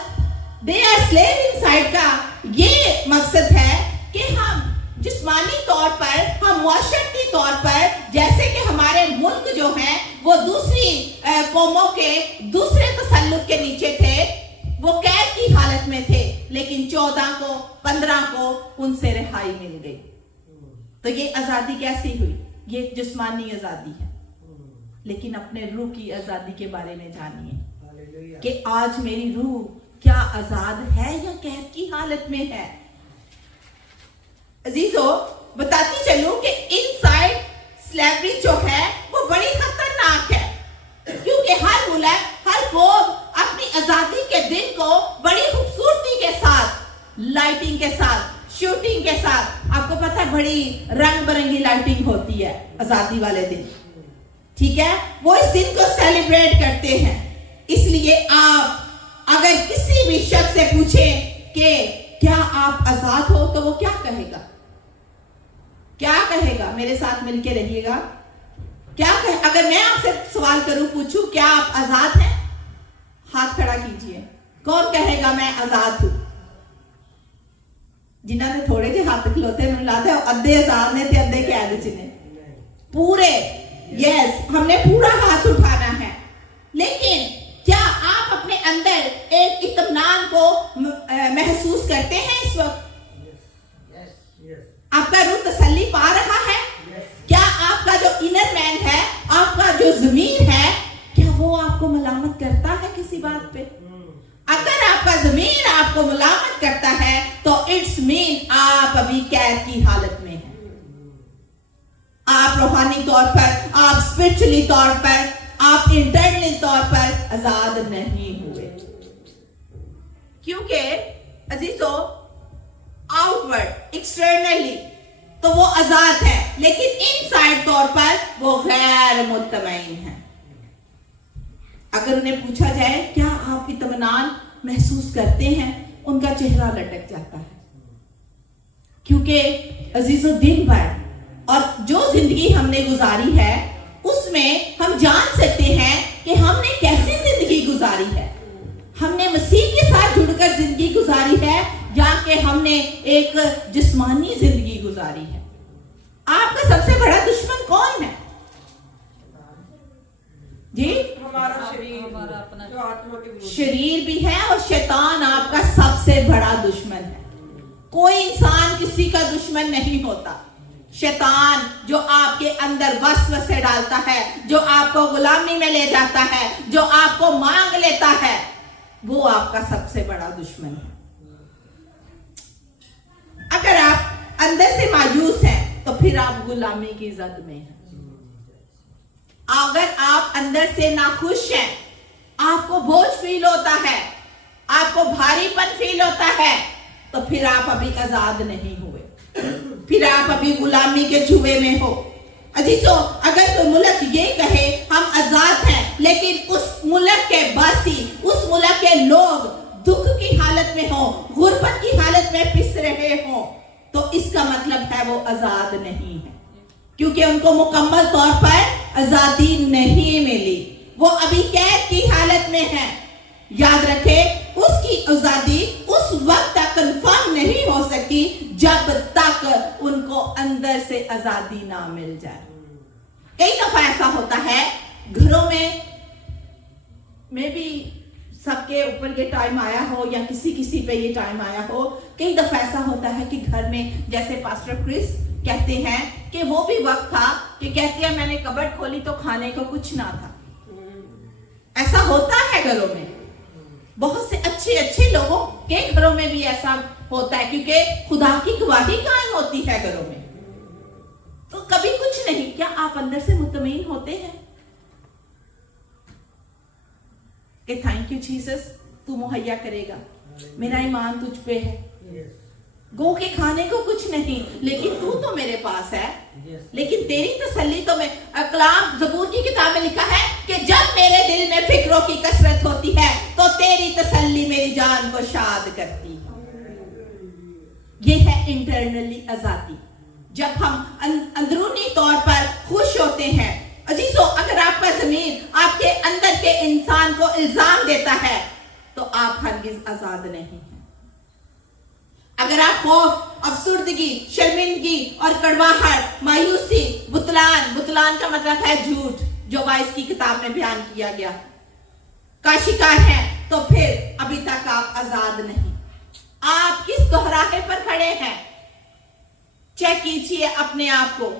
they are slave inside का ये मकसद है कि हम जिस्मानी तौर पर, हम मुआशरती तौर पर, जैसे कि हमारे मुल्क जो हैं वो दूसरी कौमों के दूसरे तसल्लुक के नीचे थे, वो कैद की हालत में थे, लेकिन 14 को 15 को उनसे रिहाई मिल गई। तो ये आजादी कैसी हुई? ये जिस्मानी आजादी है, लेकिन अपने रूह की आजादी के बारे में जानिए कि आज मेरी रूह क्या आजाद है या कैद की हालत में है। अजीजों, बताती चलूं कि इनसाइड स्लेवरी जो है वो बड़ी खतरनाक है, क्योंकि हर मुल्क, हर कौम अपनी आजादी के दिन को बड़ी खूबसूरती के साथ, लाइटिंग के साथ, शूटिंग के साथ, आपको पता है बड़ी रंग बिरंगी लाइटिंग होती है आजादी वाले दिन, ठीक है, वो इस दिन को सेलिब्रेट करते हैं। इसलिए आप अगर किसी भी शख्स से पूछें कि क्या आप आजाद हो, तो वो क्या कहेगा? क्या कहेगा? मेरे साथ मिलके रहिएगा। क्या अगर मैं आपसे सवाल करूं, पूछूं क्या आप आजाद हैं? हाथ खड़ा कीजिए। कौन कहेगा मैं आजाद हूं? जिन्होंने थोड़े जे हाथ खिलोते, मैंने लगता है अद्धे आजाद ने ते अद्धे कैद च ने। पूरे यस, हमने पूरा हाथ उठाना है। लेकिन क्या आप अपने अंदर एक इत्मीनान को महसूस करते हैं इस वक्त? आपका रूह तसल्ली पा रहा है? क्या आपका जो इनर मैन है, आपका जो ज़मीर है, क्या वो आपको मलामत करता है किसी बात पे? अगर आपका ज़मीर आपको मलामत करता है तो इट्स मीन आप अभी कैद की हालत में हैं। आप रूहानी तौर पर, आप स्पिरिचुअली तौर पर, आप इंटरनली तौर पर आजाद नहीं हुए। क्योंकि अजीजों, आउटवर्ड, एक्सटर्नली तो वो आजाद है, लेकिन इनसाइड तौर पर वो गैर मुतमईन है। अगर उन्हें पूछा जाए क्या आप इत्मीनान महसूस करते हैं, उनका चेहरा लटक जाता है। क्योंकि अजीजों, दिन भर और जो जिंदगी हमने गुजारी है उसमें हम जान सकते हैं कि हमने कैसी जिंदगी गुजारी है। हमने मसीह के साथ जुड़कर जिंदगी गुजारी है या कि हमने एक जिस्मानी जिंदगी गुजारी है। आपका सबसे बड़ा दुश्मन कौन है जी? हमारा शरीर, हमारा अपना जो आत्मा के शरीर भी है और शैतान आपका सबसे बड़ा दुश्मन है। कोई इंसान किसी का दुश्मन नहीं होता। शैतान जो आपके अंदर वसवसे डालता है, जो आपको गुलामी में ले जाता है, जो आपको मांग लेता है, वो आपका सबसे बड़ा दुश्मन है। अगर आप अंदर से मायूस हैं तो फिर आप गुलामी की जद में हैं। अगर आप अंदर से नाखुश हैं, आपको बोझ फील होता है, आपको भारीपन फील होता है, तो फिर आप अभी आजाद नहीं हुए, फिर आप अभी गुलामी के जुए में हो। अजीजों, अगर कोई मुल्क ये कहे हम आजाद हैं, लेकिन उस मुल्क के बासी, उस मुल्क के लोग दुख की हालत में हो, गुर्बत की हालत में पिस रहे हो, तो इसका मतलब है वो आजाद नहीं है, क्योंकि उनको मुकम्मल तौर पर आजादी नहीं मिली, वो अभी कैद की हालत में है। याद रखें, उसकी आजादी उस वक्त तक कंफर्म नहीं हो सकती जब तक उनको अंदर से आजादी ना मिल जाए। कई दफा ऐसा होता है घरों में भी, सबके ऊपर ये टाइम आया हो या किसी पे ये टाइम आया हो, कई दफा ऐसा होता है कि घर में, जैसे पास्टर क्रिस कहते हैं कि वो भी वक्त था कि कहते हैं मैंने कबर्ड खोली तो खाने को कुछ ना था। ऐसा होता है घरों में, बहुत से अच्छे लोगों के घरों में भी ऐसा होता है, क्योंकि खुदा की गवाही कायम होती है घरों में। तो कभी कुछ नहीं, क्या आप अंदर से मुतमईन होते हैं कि थैंक यू जीसस, तू मुहैया करेगा, मेरा ईमान तुझ पे है, गो के खाने को कुछ नहीं, लेकिन तू तो मेरे पास है, लेकिन तेरी तसल्ली तो मैं, कलाम ज़बूर की किताब में लिखा है कि जब मेरे दिल में फिक्रों की कसरत होती है तो तेरी तसल्ली मेरी जान को शाद करती है। ये है इंटरनली आजादी, जब हम अंदरूनी तौर पर खुश होते हैं। अजीजों, अगर आपका ज़मीर आपके अंदर के इंसान को इल्जाम देता है तो आप हरगिज आजाद नहीं हैं। अगर आप खौफ, अफसुर्दगी, शर्मिंदगी और कड़वाहट, मायूसी, बुतलान का मतलब है झूठ, जो वाइस की किताब में बयान किया गया, का शिकार है, तो फिर अभी तक आप आजाद नहीं। आप किस दोहराहे पर खड़े हैं? चेक कीजिए अपने आप को।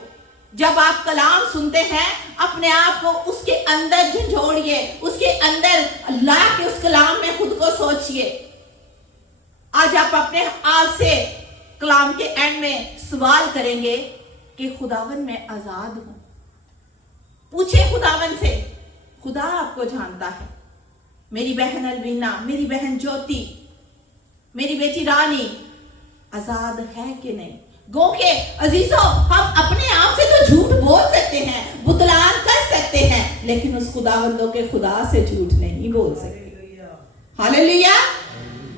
जब आप कलाम सुनते हैं, अपने आप को उसके अंदर झंझोड़िए, उसके अंदर ला के उस कलाम में खुद को सोचिए। आज आप अपने आप से कलाम के एंड में सवाल करेंगे कि खुदावन मैं आजाद हूं। पूछे खुदावन से, खुदा आपको जानता है। मेरी बहन अलवीना, मेरी बहन ज्योति, मेरी बेटी रानी आजाद है कि नहीं? गो के अजीजों, हम अपने आप से तो झूठ बोल सकते हैं, बुतलान कर सकते हैं, लेकिन उस खुदावंदों के खुदा से झूठ नहीं बोल सकते। हालेलुया!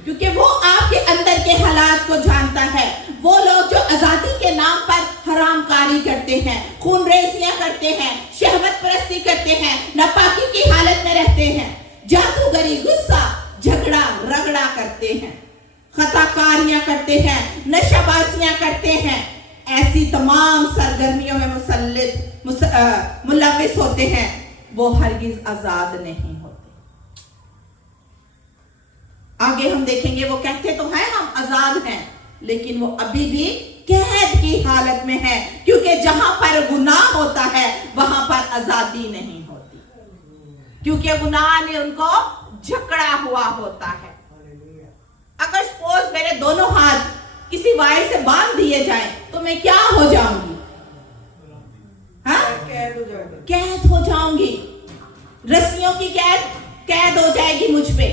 क्योंकि वो आपके अंदर के हालात को जानता है। वो लोग जो आजादी के नाम पर हरामकारी करते हैं, खूनरेजियां करते हैं, शहवत परस्ती करते हैं, नापाकी की हालत में रहते हैं, जादूगरी, गुस्सा, झगड़ा रगड़ा करते हैं, खताकारियां करते हैं, नशाबाजियां करते हैं, ऐसी तमाम सरगर्मियों में मुलविस होते हैं, वो हरगिज आजाद नहीं होते। आगे हम देखेंगे, वो कहते तो हैं हम आजाद हैं, लेकिन वो अभी भी कैद की हालत में है, क्योंकि जहां पर गुनाह होता है वहां पर आजादी नहीं होती, क्योंकि गुनाह ने उनको जकड़ा हुआ होता है। अगर सपोज मेरे दोनों हाथ किसी वायर से बांध दिए जाएं, तो मैं क्या हो जाऊंगी? कैद हो जाऊंगी, रस्सियों की कैद हो जाएगी मुझ पे,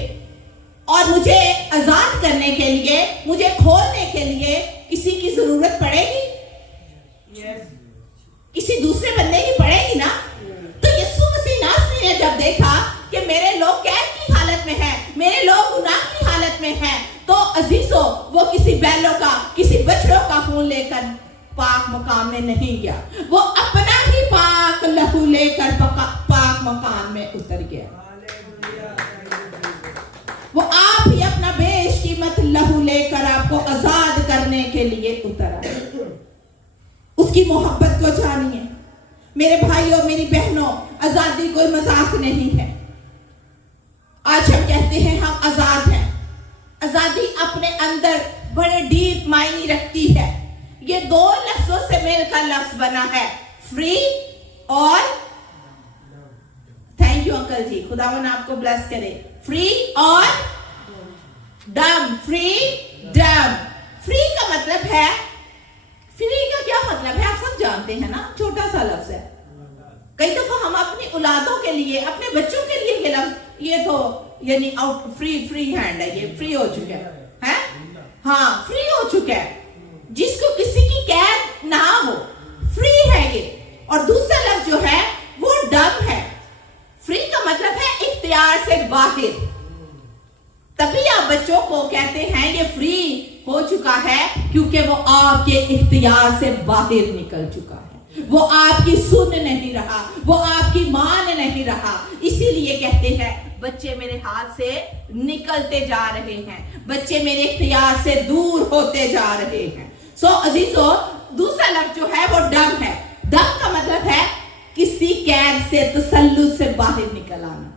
और मुझे आजाद करने के लिए, मुझे खोलने के लिए किसी की जरूरत पड़ेगी? किसी दूसरे बंदे की पड़ेगी ना? तो यीशु मसीह नासरी ने जब देखा कि मेरे लोग कैद की हालत में हैं, मेरे लोग गुनाह की हालत में हैं, तो अजीजों, वो किसी बैलों का, किसी बछड़ों का खून लेकर पाक मकाम में नहीं गया, वो अपना ही पाक लहू लेकर पाक मकान में उतर गया। वो आप ही अपना बेशकीमत लहू लेकर आपको आजाद करने के लिए उतरा। उसकी मोहब्बत को जानिए मेरे भाइयों, मेरी बहनों, आजादी कोई मजाक नहीं है। आज हम कहते हैं हम आजाद हैं। आजादी अपने अंदर बड़े डीप मायने रखती है। ये दो लफ्जों से मिलकर लफ्ज बना है, फ्री और, थैंक यू अंकल जी, खुदावन आपको ब्लेस करे, फ्री और डम, फ्री डम। फ्री का मतलब है, फ्री का क्या मतलब है आप सब जानते हैं ना, छोटा सा लफ्ज है। कई दफा हम अपनी औलादों के लिए, अपने बच्चों के लिए ये लफ्ज, ये तो यानी आउट, फ्री हैंड है, ये फ्री हो चुका है, हाँ फ्री हो चुका है, जिसको किसी की कैद ना हो, फ्री है ये। और दूसरा लफ्ज जो है वो डम है। फ्री का मतलब है इख्तियार से बाहर। तभी आप बच्चों को कहते हैं ये फ्री हो चुका है, क्योंकि वो आपके इख्तियार से बाहर निकल चुका है, वो आपकी सुन नहीं रहा, वो आपकी मान नहीं रहा। इसीलिए कहते हैं बच्चे मेरे हाथ से निकलते जा रहे हैं, बच्चे मेरे इख्तियार से दूर होते जा रहे हैं। सो अजीजों, दूसरा लफ्ज जो है वो डम है। डम का मतलब है किसी कैद से, तसल्लुत से बाहर निकल आना।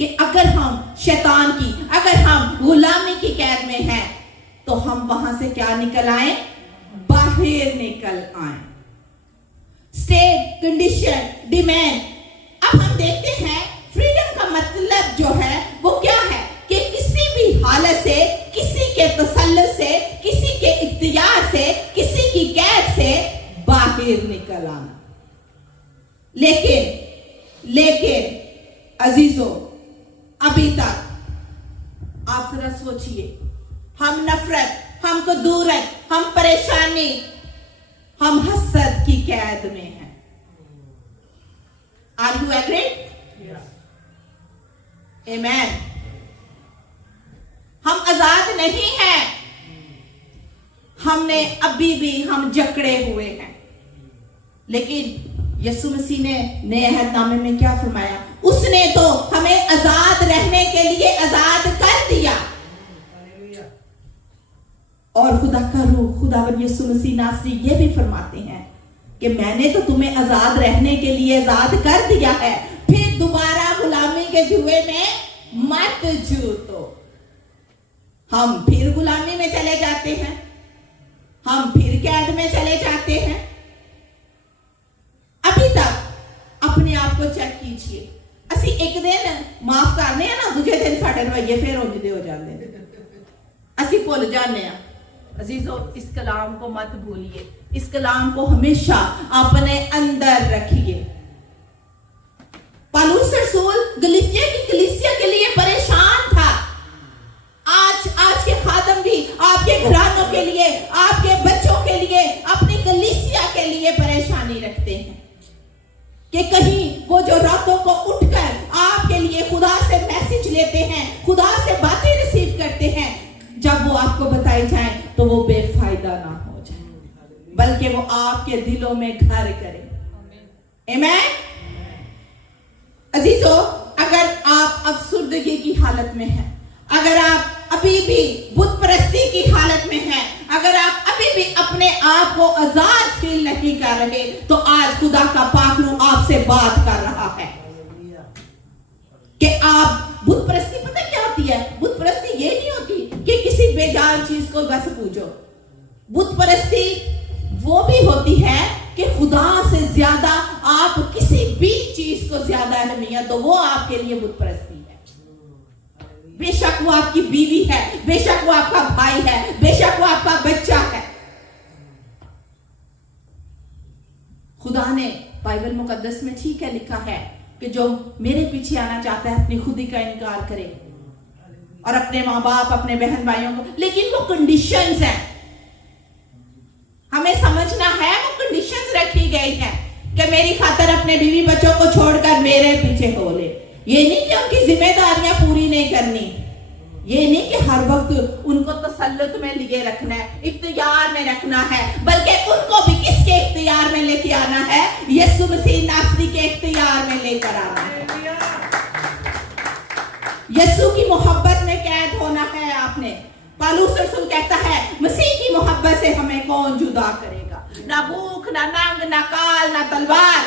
कि अगर हम शैतान की, अगर हम गुलामी की कैद में हैं, तो हम वहां से क्या निकल आए, बाहर निकल आए। State, condition, demand. अब हम देखते हैं फ्रीडम का मतलब जो है वो क्या है, कि किसी भी हालत से, किसी के तसल्लुत से, किसी के इख्तियार से, किसी की कैद से बाहर निकल आना। लेकिन अजीजों, अभी तक आप जरा सोचिए, हम नफरत, हम कदूरत, हम परेशानी, हम हसद की कैद में हैं। Are you agreed? आमेन। हम आजाद नहीं हैं, हमने अभी भी हम जकड़े हुए हैं। लेकिन यीशु मसीह ने नए अहदनामे में क्या फरमाया, उसने तो हमें आजाद रहने के लिए आजाद कर दिया। और खुदा का रूह, खुदावन यीशु मसीह नासरी ये भी फरमाते हैं कि मैंने तो तुम्हें आजाद रहने के लिए आजाद कर दिया है, फिर दोबारा गुलामी के जुए में मत जूतो। हम फिर गुलामी में चले जाते हैं, हम फिर कैद में चले जाते हैं। अभी तक अपने आप को चेक कीजिए। असी एक दिन माफ करने हैं ना, दूसरे दिन साडे रवैये फिर उंजदे हो जाते हैं, असी भुल जाने हैं। अजीजों, इस कलाम को मत भूलिए, इस कलाम को हमेशा अपने अंदर रखिए। पौलुस रसूल गलातिया की कलीसिया के लिए परेशान था। आज के खादम भी आपके घरानों के लिए, आपके बच्चों के लिए, अपनी कलीसिया के लिए परेशानी रखते हैं कि कहीं वो जो रातों को उठकर आपके लिए खुदा से मैसेज लेते हैं, खुदा से बातें रिसीव करते हैं, जब वो आपको बताई जाए तो वो बेफायदा ना हो जाए, बल्कि वो आपके दिलों में घर करे। आमीन। अजीजों, अगर आप अफसुर्दगी की हालत में हैं, अगर आप अभी भी बुत परस्ती की हालत में हैं, अगर आप अभी भी अपने आप को आजाद फील नहीं कर रहे, तो आज खुदा का पाक रूह आपसे बात कर रहा है कि आप बुत परस्ती, पता क्या होती है? बुत परस्ती ये नहीं होती कि किसी बेजान चीज को बस पूजो। बुत परस्ती वो भी होती है कि खुदा से ज्यादा आप किसी भी चीज को ज्यादा अहमियत दो, वो आपके लिए बुत परस्ती है। बेशक वो आपकी बीवी है, बेशक वो आपका भाई है, बेशक वो आपका बच्चा है। खुदा ने बाइबल मुकद्दस में ठीक है लिखा है कि जो मेरे पीछे आना चाहता है अपनी खुदी का इनकार करे, और अपने माँ बाप, अपने बहन भाइयों को, लेकिन वो कंडीशंस हैं, हमें समझना है। वो कंडीशंस रखी गई हैं कि मेरी खातिर अपने बीवी बच्चों को छोड़कर मेरे पीछे हो ले। ये नहीं कि उनकी जिम्मेदारियां पूरी नहीं करनी, ये नहीं कि हर वक्त उनको तसल्लुत में लिए रखना है, इख्तियार में रखना है, बल्कि उनको भी किसके इख्तियार में लेके आना है? यीशु मसीह नासरी के इख्तियार में लेकर आना है। यीशु की मोहब्बत में कैद होना है आपने। पौलुस रसूल कहता है, मसीह की मोहब्बत से हमें कौन जुदा करेगा? ना भूख, ना नंग, ना काल, ना तलवार,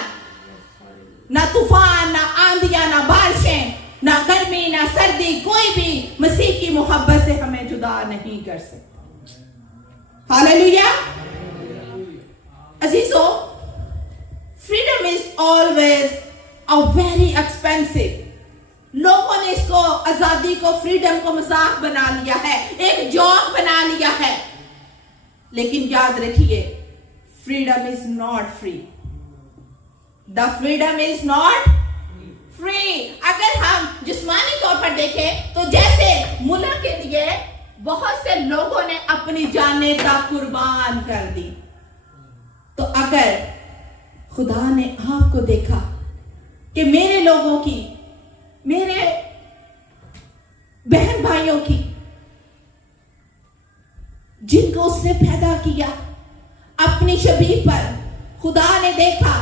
ना तूफान, ना आंधियां, ना बारिशें, ना गर्मी, ना सर्दी, कोई भी मसीह की मोहब्बत से हमें जुदा नहीं कर सकता। हालेलुया। अजीजों, freedom is always a very expensive. लोगों ने इसको, आजादी को, फ्रीडम को मजाक बना लिया है, एक जोक बना लिया है। लेकिन याद रखिए, freedom is not free. The freedom is not free. अगर हम जिस्मानी तौर पर देखें तो जैसे मुल्क के लिए बहुत से लोगों ने अपनी जानें तक कुर्बान कर दी, तो अगर खुदा ने आपको देखा कि मेरे लोगों की, मेरे बहन भाइयों की, जिनको उसने पैदा किया अपनी शबीह पर, खुदा ने देखा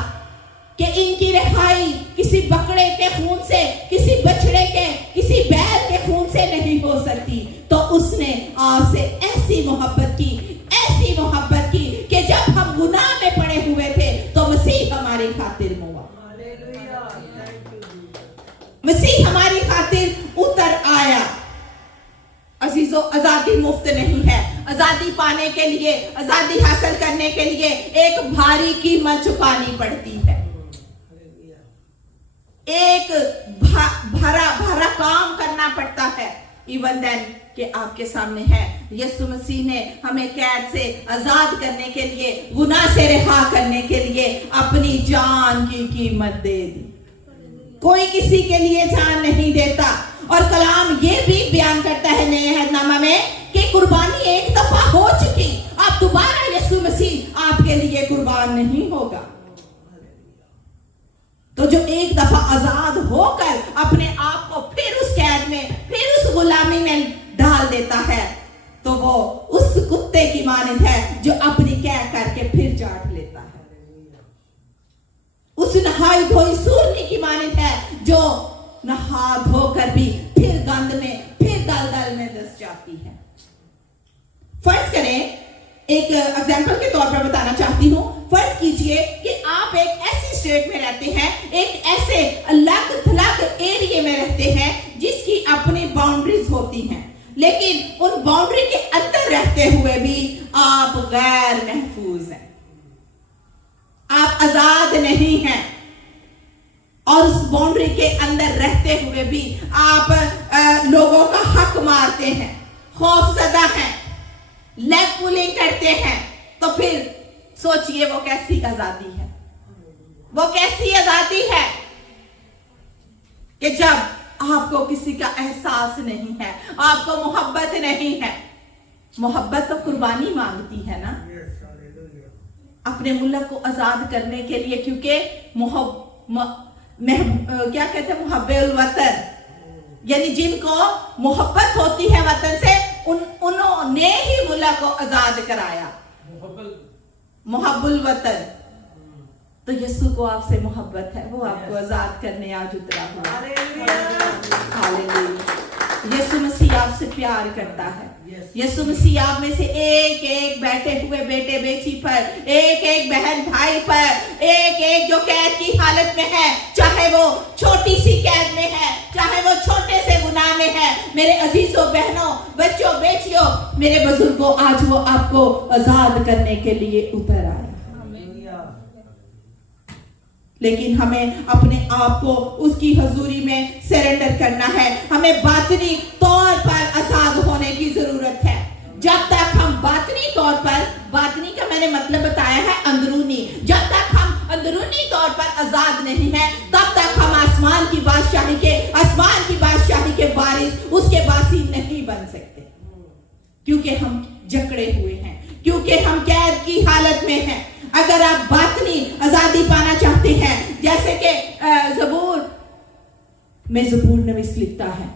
कि इनकी रिहाई किसी बकरे के खून से, किसी बछड़े के, किसी बैल के खून से नहीं हो सकती, तो उसने आपसे ऐसी मोहब्बत की, ऐसी मोहब्बत की कि जब हम गुनाह में पड़े हुए थे तो मसीह हमारी खातिर हुआ। मसीह हमारी खातिर उतर आया। अजीजों, आजादी मुफ्त नहीं है। आजादी पाने के लिए, आजादी हासिल करने के लिए एक भारी कीमत चुकानी पड़ती है। एक भरा काम करना पड़ता है। इवन देन कि आपके सामने है, यीशु मसीह ने हमें कैद से आजाद करने के लिए, गुनाह से रिहा करने के लिए अपनी जान की कीमत दे दी। कोई किसी के लिए जान नहीं देता। और कलाम ये भी बयान करता है नए अहदनामा में कि कुर्बानी एक दफा हो चुकी, अब दोबारा यीशु मसीह आपके लिए कुर्बान नहीं होगा। तो जो एक दफा आजाद होकर अपने आप को फिर उस कैद में, फिर उस गुलामी में डाल देता है, तो वो उस कुत्ते की मानद है जो अपनी कैद करके फिर चाट लेता है। उस नहाई धोई सूरनी की मानद है जो नहा धोकर भी फिर गंद में, फिर दलदल में धंस जाती है। फर्ज करें, एक एग्जाम्पल के तौर पर बताना चाहती हूं। फर्ज कीजिए कि आप एक ऐसी स्टेट में रहते हैं, एक ऐसे अलग थलग एरिया में रहते हैं जिसकी अपनी बाउंड्रीज होती हैं, लेकिन उन बाउंड्री के अंदर रहते हुए भी आप गैर महफूज हैं, आप आजाद नहीं हैं। और उस बाउंड्री के अंदर रहते हुए भी आप लोगों का हक मारते हैं, खौफजदा हैं, लेग पुलिंग करते हैं। तो फिर सोचिए वो कैसी आजादी है। वो कैसी आजादी है कि जब आपको किसी का एहसास नहीं है, आपको मोहब्बत नहीं है। मोहब्बत तो कुर्बानी मांगती है ना, अपने मुल्क को आजाद करने के लिए, क्योंकि क्या कहते हैं, मुहब्बुल वतन, यानी जिनको मोहब्बत होती है वतन से, उन्होंने ही मुल्क को आजाद कराया। मोहब्बुल वतन। तो यीशु को आपसे मोहब्बत है, वो आपको आजाद करने आज उतरा हुआ। हालेलुया। यीशु मसीह आपसे प्यार करता है। यीशु मसीह आप में से एक एक बैठे हुए बेटे बेटी पर, एक एक बहन भाई पर, एक एक जो कैद की हालत में है, चाहे वो छोटी सी कैद में है, चाहे वो छोटे से गुनाह में है, मेरे अजीजों, बहनों, बच्चों, बेटियों, मेरे बुजुर्गों, आज वो आपको आजाद करने के लिए उतर आए। लेकिन हमें अपने आप को उसकी हजूरी में सरेंडर करना है। हमें बातनी तौर पर आजाद होने की जरूरत है। जब तक हम बातनी तौर पर, बातनी का मैंने मतलब बताया है अंदरूनी, जब तक हम अंदरूनी तौर पर आजाद नहीं है, तब तक हम आसमान की बादशाही के वारिस, उसके वासी नहीं बन सकते। क्योंकि हम जकड़े हुए हैं, क्योंकि हम कैद की हालत में हैं। अगर आप बातनी आजादी पाना चाहते हैं, जैसे कि ज़बूर में ज़बूर नवीस लिखता है,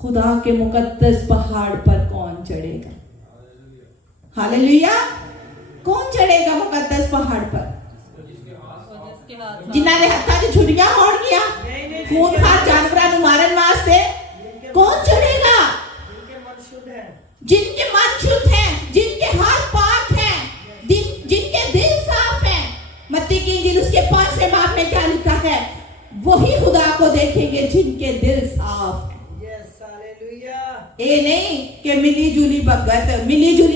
खुदा के मुकद्दस पहाड़ पर कौन चढ़ेगा। हालेलुया। कौन चढ़ेगा मुकद्दस पहाड़ पर? जिन्होंने हत्था च छुरियां होड़ गया, खून खार जानवरां नूं मारन वास्ते कौन चढ़ेगा? जिनके मन शुद्ध हैं, जिनके हाथ पाक हैं, जिनके दिल साफ हैं। मत्ती की इंजील उसके 5वें बाब में क्या लिखा है? वही खुदा को देखेंगे जिनके दिल साफ हैं। ये नहीं कि मिली जुली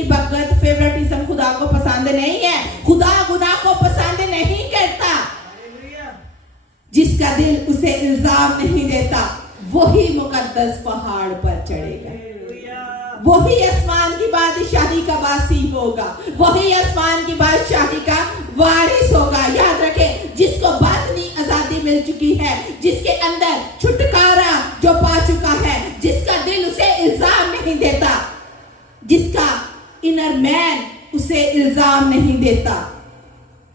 भगत फेवरेटिज्म खुदा को पसंद नहीं है। खुदा गुनाह को पसंद नहीं करता। जिसका दिल उसे इल्जाम नहीं देता वही मुकद्दस पहाड़ पर चढ़ेगा, वही आसमान की बादशाही का वासी होगा, वही आसमान की बादशाही का वारिस होगा। याद रखें, जिसको बातनी आजादी मिल चुकी है, जिसके अंदर छुटकारा जो पा चुका है, जिसका दिल उसे इल्जाम नहीं देता, जिसका इनर मैन उसे इल्जाम नहीं देता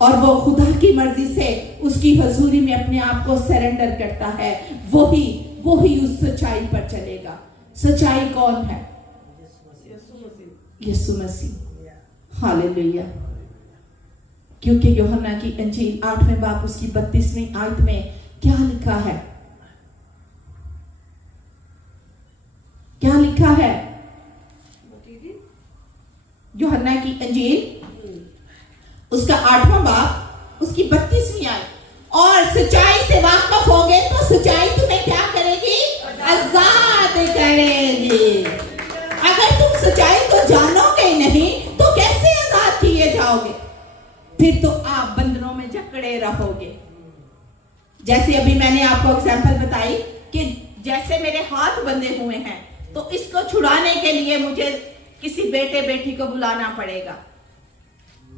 और वो खुदा की मर्जी से उसकी हजूरी में अपने आप को सरेंडर करता है, वही उस सच्चाई पर चलेगा। सच्चाई कौन है? यीशु मसीह। हालेलुया। क्योंकि यूहन्ना की इंजील 8वें बाब उसकी 32वीं आयत में क्या लिखा है? क्या लिखा है? यूहन्ना की इंजील उसका 8वां बाब उसकी 32वीं आयत, और सच्चाई से वाकिफ होगे तो सच्चाई तुम्हें क्या करेगी? आजाद करेगी। अगर तुम सच्चाई को जानोगे नहीं तो कैसे आजाद किए जाओगे? फिर तो आप बंधनों में जकड़े रहोगे। जैसे अभी मैंने आपको एग्जांपल बताई कि जैसे मेरे हाथ बंधे हुए हैं तो इसको छुड़ाने के लिए मुझे किसी बेटे बेटी को बुलाना पड़ेगा।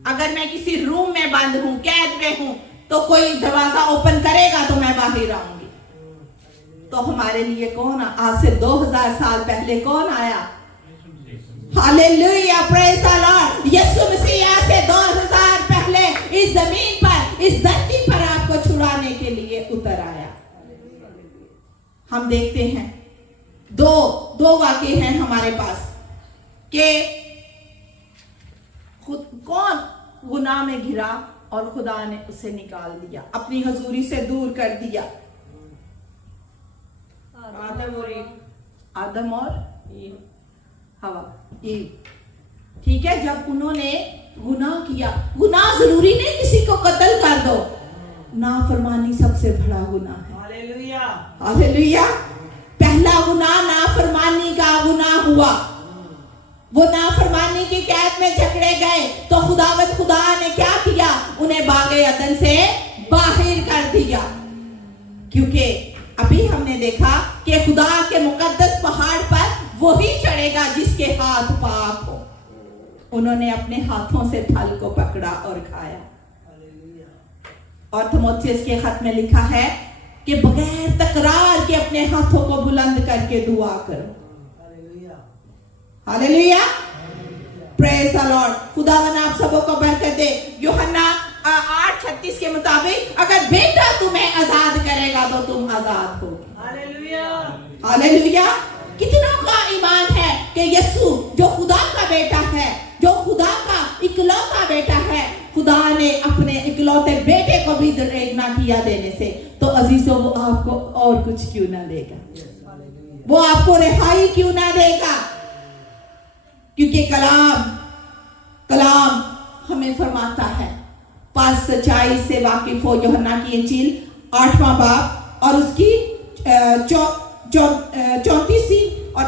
अगर मैं किसी रूम में बंद हूं, कैद में हूं, तो कोई दरवाजा ओपन करेगा तो मैं बाहर आऊंगी। तो हमारे लिए कौन, आज से 2000 साल पहले कौन आया? Hallelujah, praise the Lord. यीशु मसीह आज से 2000 पहले इस जमीन पर, इस धरती पर आपको छुड़ाने के लिए उतर आया। हम देखते हैं दो वाक्य हैं हमारे पास कि कौन गुनाह में घिरा और खुदा ने उसे निकाल दिया, अपनी हजूरी से दूर कर दिया। आदम और हवा, ठीक है। जब उन्होंने गुनाह किया, गुनाह जरूरी नहीं किसी को कत्ल कर दो, नाफरमानी सबसे बड़ा गुनाह है। Hallelujah, hallelujah. पहला गुनाह नाफरमानी का गुनाह हुआ। वो नाफरमानी की कैद में जकड़े गए तो खुदा ने क्या किया? उन्हें बागे अदन से बाहर कर दिया। क्योंकि अभी हमने देखा कि खुदा के मुकद्दस पहाड़ पर वही चढ़ेगा जिसके हाथ पाक हो। उन्होंने अपने हाथों से फल को पकड़ा और खाया। और थिमोथियुस के खत में लिखा है कि बगैर तकरार के अपने हाथों को बुलंद करके दुआ करो। Hallelujah, praise the Lord. खुदावन आप सबों को बरकत दे। यूहन्ना 8:36 के मुताबिक अगर बेटा तुम्हें आजाद करेगा तो तुम आजाद होगे। Hallelujah, hallelujah. कितनों का ईमान है कि यीशु जो खुदा का बेटा है, जो खुदा का इकलौता बेटा है, खुदा ने अपने इकलौते बेटे को भी दरेग ना किया देने से, तो अजीजों वो आपको और कुछ क्यों ना देगा? वो आपको रिहाई क्यों ना देगा? क्योंकि कलाम हमें फरमाता है, पास सच्चाई से वाकिफ हो। यूहन्ना की इंजील 8वां बाब और उसकी 34 और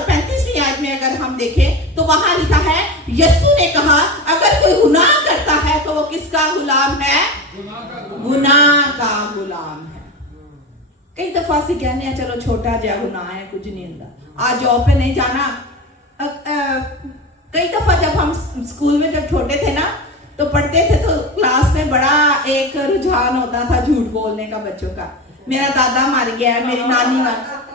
35वीं आयत में अगर हम देखें तो वहां लिखा है, यीशु ने कहा अगर कोई गुनाह करता है तो वो किसका गुलाम है? गुनाह का गुलाम है। कई दफा से कहने हैं चलो छोटा जा गुनाह है, कुछ नहीं होता, आज जॉब पे नहीं जाना। कई दफा जब हम स्कूल में जब छोटे थे ना तो पढ़ते थे तो क्लास में बड़ा एक रुझान होता था झूठ बोलने का बच्चों का। मेरा दादा मर गया, मेरी नानी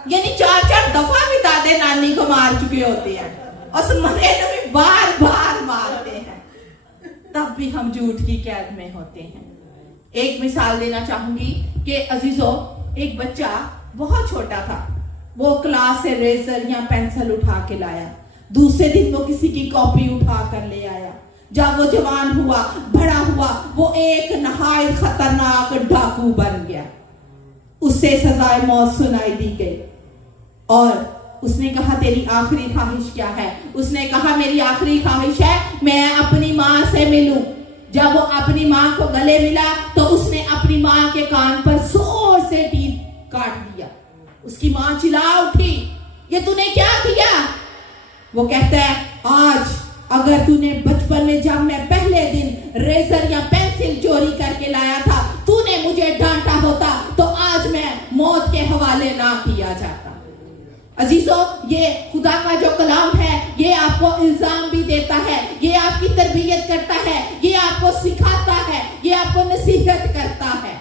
यानी 4-4 दफा भी दादे नानी को मार चुके होते हैं और सुनने में बार बार मारते हैं, तब भी हम झूठ की कैद में होते हैं। एक मिसाल देना चाहूंगी कि अजीजों, एक बच्चा बहुत छोटा था, वो क्लास से रेजर या पेंसिल उठा के लाया, दूसरे दिन वो किसी की कॉपी उठा कर ले आया। जब वो जवान हुआ, बड़ा हुआ, वो एक नहायत खतरनाक डाकू बन गया। उससे सजाए मौत सुनाई दी गई और उसने कहा तेरी आखिरी ख्वाहिश क्या है? उसने कहा मेरी आखिरी ख्वाहिश है मैं अपनी माँ से मिलूं। जब वो अपनी माँ को गले मिला तो उसने अपनी माँ के कान पर जोर से टीप काट दिया। उसकी मां चिल्ला उठी, ये तूने क्या किया? वो कहता है, आज अगर तूने बचपन में जब मैं पहले दिन रेजर या पेंसिल चोरी करके लाया था, तूने मुझे डांटा होता तो आज मैं मौत के हवाले ना किया जाता। अजीजों, ये खुदा का जो कलाम है, ये आपको इल्जाम भी देता है, ये आपकी तरबियत करता है, ये आपको सिखाता है, ये आपको नसीहत करता है।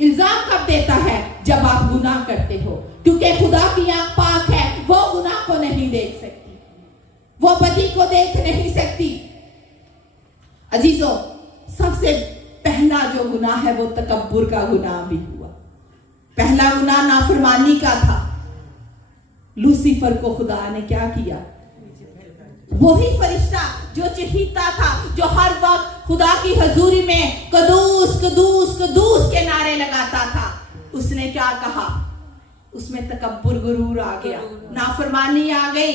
इल्जाम कब देता है? जब आप गुनाह करते हो, क्योंकि खुदा की आंख पाक है, वो गुनाह को नहीं देख सकती, वो बदी को देख नहीं सकती। अजीजों, सबसे पहला जो गुनाह है वो तकब्बुर का गुनाह भी हुआ। पहला गुनाह नाफरमानी का था। लूसीफर को खुदा ने क्या किया? वही फरिश्ता जो चहीता था, जो हर वक्त खुदा की हजूरी में कदूस कदूस कदूस के नारे लगाता था, उसने क्या कहा? उसमें तकब्बुर, गुरूर आ गया, नाफरमानी आ गई।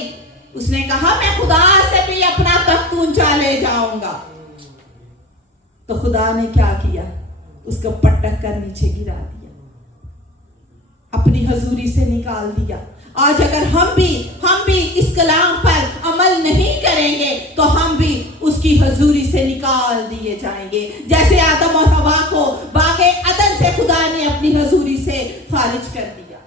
उसने कहा, मैं खुदा से भी अपना तख्त ऊंचा ले जाऊंगा। तो खुदा ने क्या किया? उसको पटक कर नीचे गिरा दिया, अपनी हजूरी से निकाल दिया। आज अगर हम भी इस कलाम पर अमल नहीं करेंगे तो हम भी उसकी हजूरी से निकाल दिए जाएंगे, जैसे आदम और हवा को बागे अदन से खुदा ने अपनी हजूरी से खारिज कर दिया।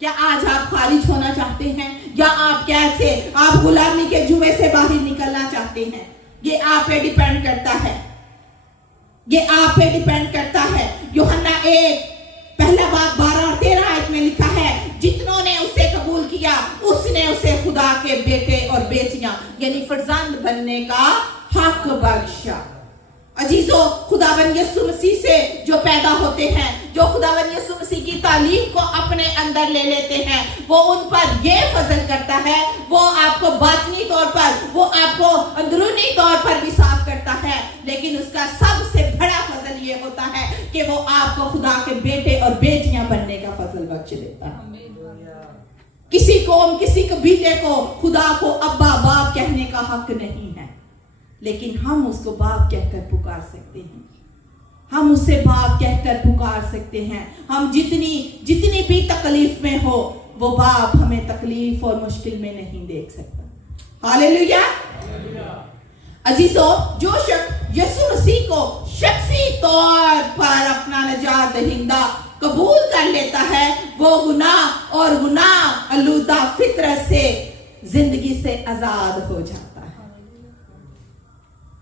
क्या आज आप खारिज होना चाहते हैं, या आप कैसे आप गुलामी के जुए से बाहर निकलना चाहते हैं? ये आप पे डिपेंड करता है, ये आप पे डिपेंड करता है। यूहन्ना 1 पहला बाब 12 और 13 आयत में लिखा है, जितनों ने उसे कबूल किया उसने उसे खुदा के बेटे और बेटियां यानी फर्जंद बनने का हक बख्शा। अजीजों, खुदावंद यीशु मसीह से जो पैदा होते हैं, जो खुदावंद यीशु मसीह की तालीम को अपने अंदर ले लेते हैं, वो उन पर ये फजल करता है, वो आपको बातनी तौर पर, वो आपको अंदरूनी तौर पर भी साफ करता है, लेकिन उसका सबसे बड़ा फजल ये होता है कि वो आपको खुदा के बेटे और बेटियां बनने का फजल बख्श देता है। किसी कौम, किसी कबीले को खुदा को अब्बा बाप कहने का हक नहीं है, लेकिन हम उसको बाप कहकर पुकार सकते हैं, हम उससे बाप कहकर पुकार सकते हैं। हम जितनी भी तकलीफ में हो, वो बाप हमें तकलीफ और मुश्किल में नहीं देख सकता। हालेलुया। अजीजों, जो शख्स यीशु मसीह को शख्सी तौर पर अपना नजात दहिंदा कबूल कर लेता है, वो गुनाह और गुनाह आलूदा फितरत से जिंदगी से आजाद हो जाता है।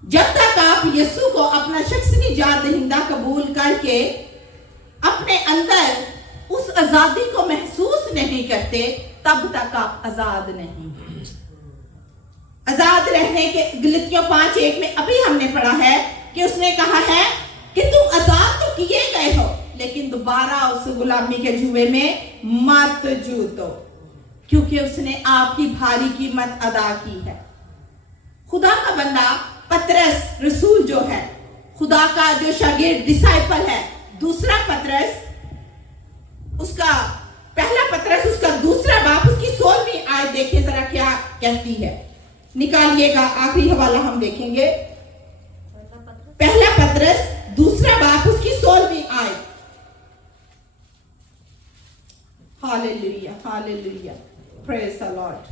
जब तक आप यीशु को अपना शख्सी निजात दहिंदा कबूल करके अपने अंदर उस आजादी को महसूस नहीं करते, तब तक आप आजाद नहीं। आजाद रहने के गलतियों 5:1 में अभी हमने पढ़ा है कि उसने कहा है कि तुम आजाद तो किए गए हो, लेकिन दोबारा उस गुलामी के जुए में मत जूतो, क्योंकि उसने आपकी भारी कीमत अदा की है। खुदा का बंदा पतरस रसूल जो है, खुदा का जो शागिर्द डिसाइपल है, दूसरा पतरस उसका पहला पतरस उसका दूसरा बाप उसकी 16वीं आयत देखिए जरा क्या कहती है। निकालिएगा, आखिरी हवाला हम देखेंगे। पहला पतरस दूसरा बाप उसकी 16वीं आयत। Hallelujah, hallelujah, praise the Lord.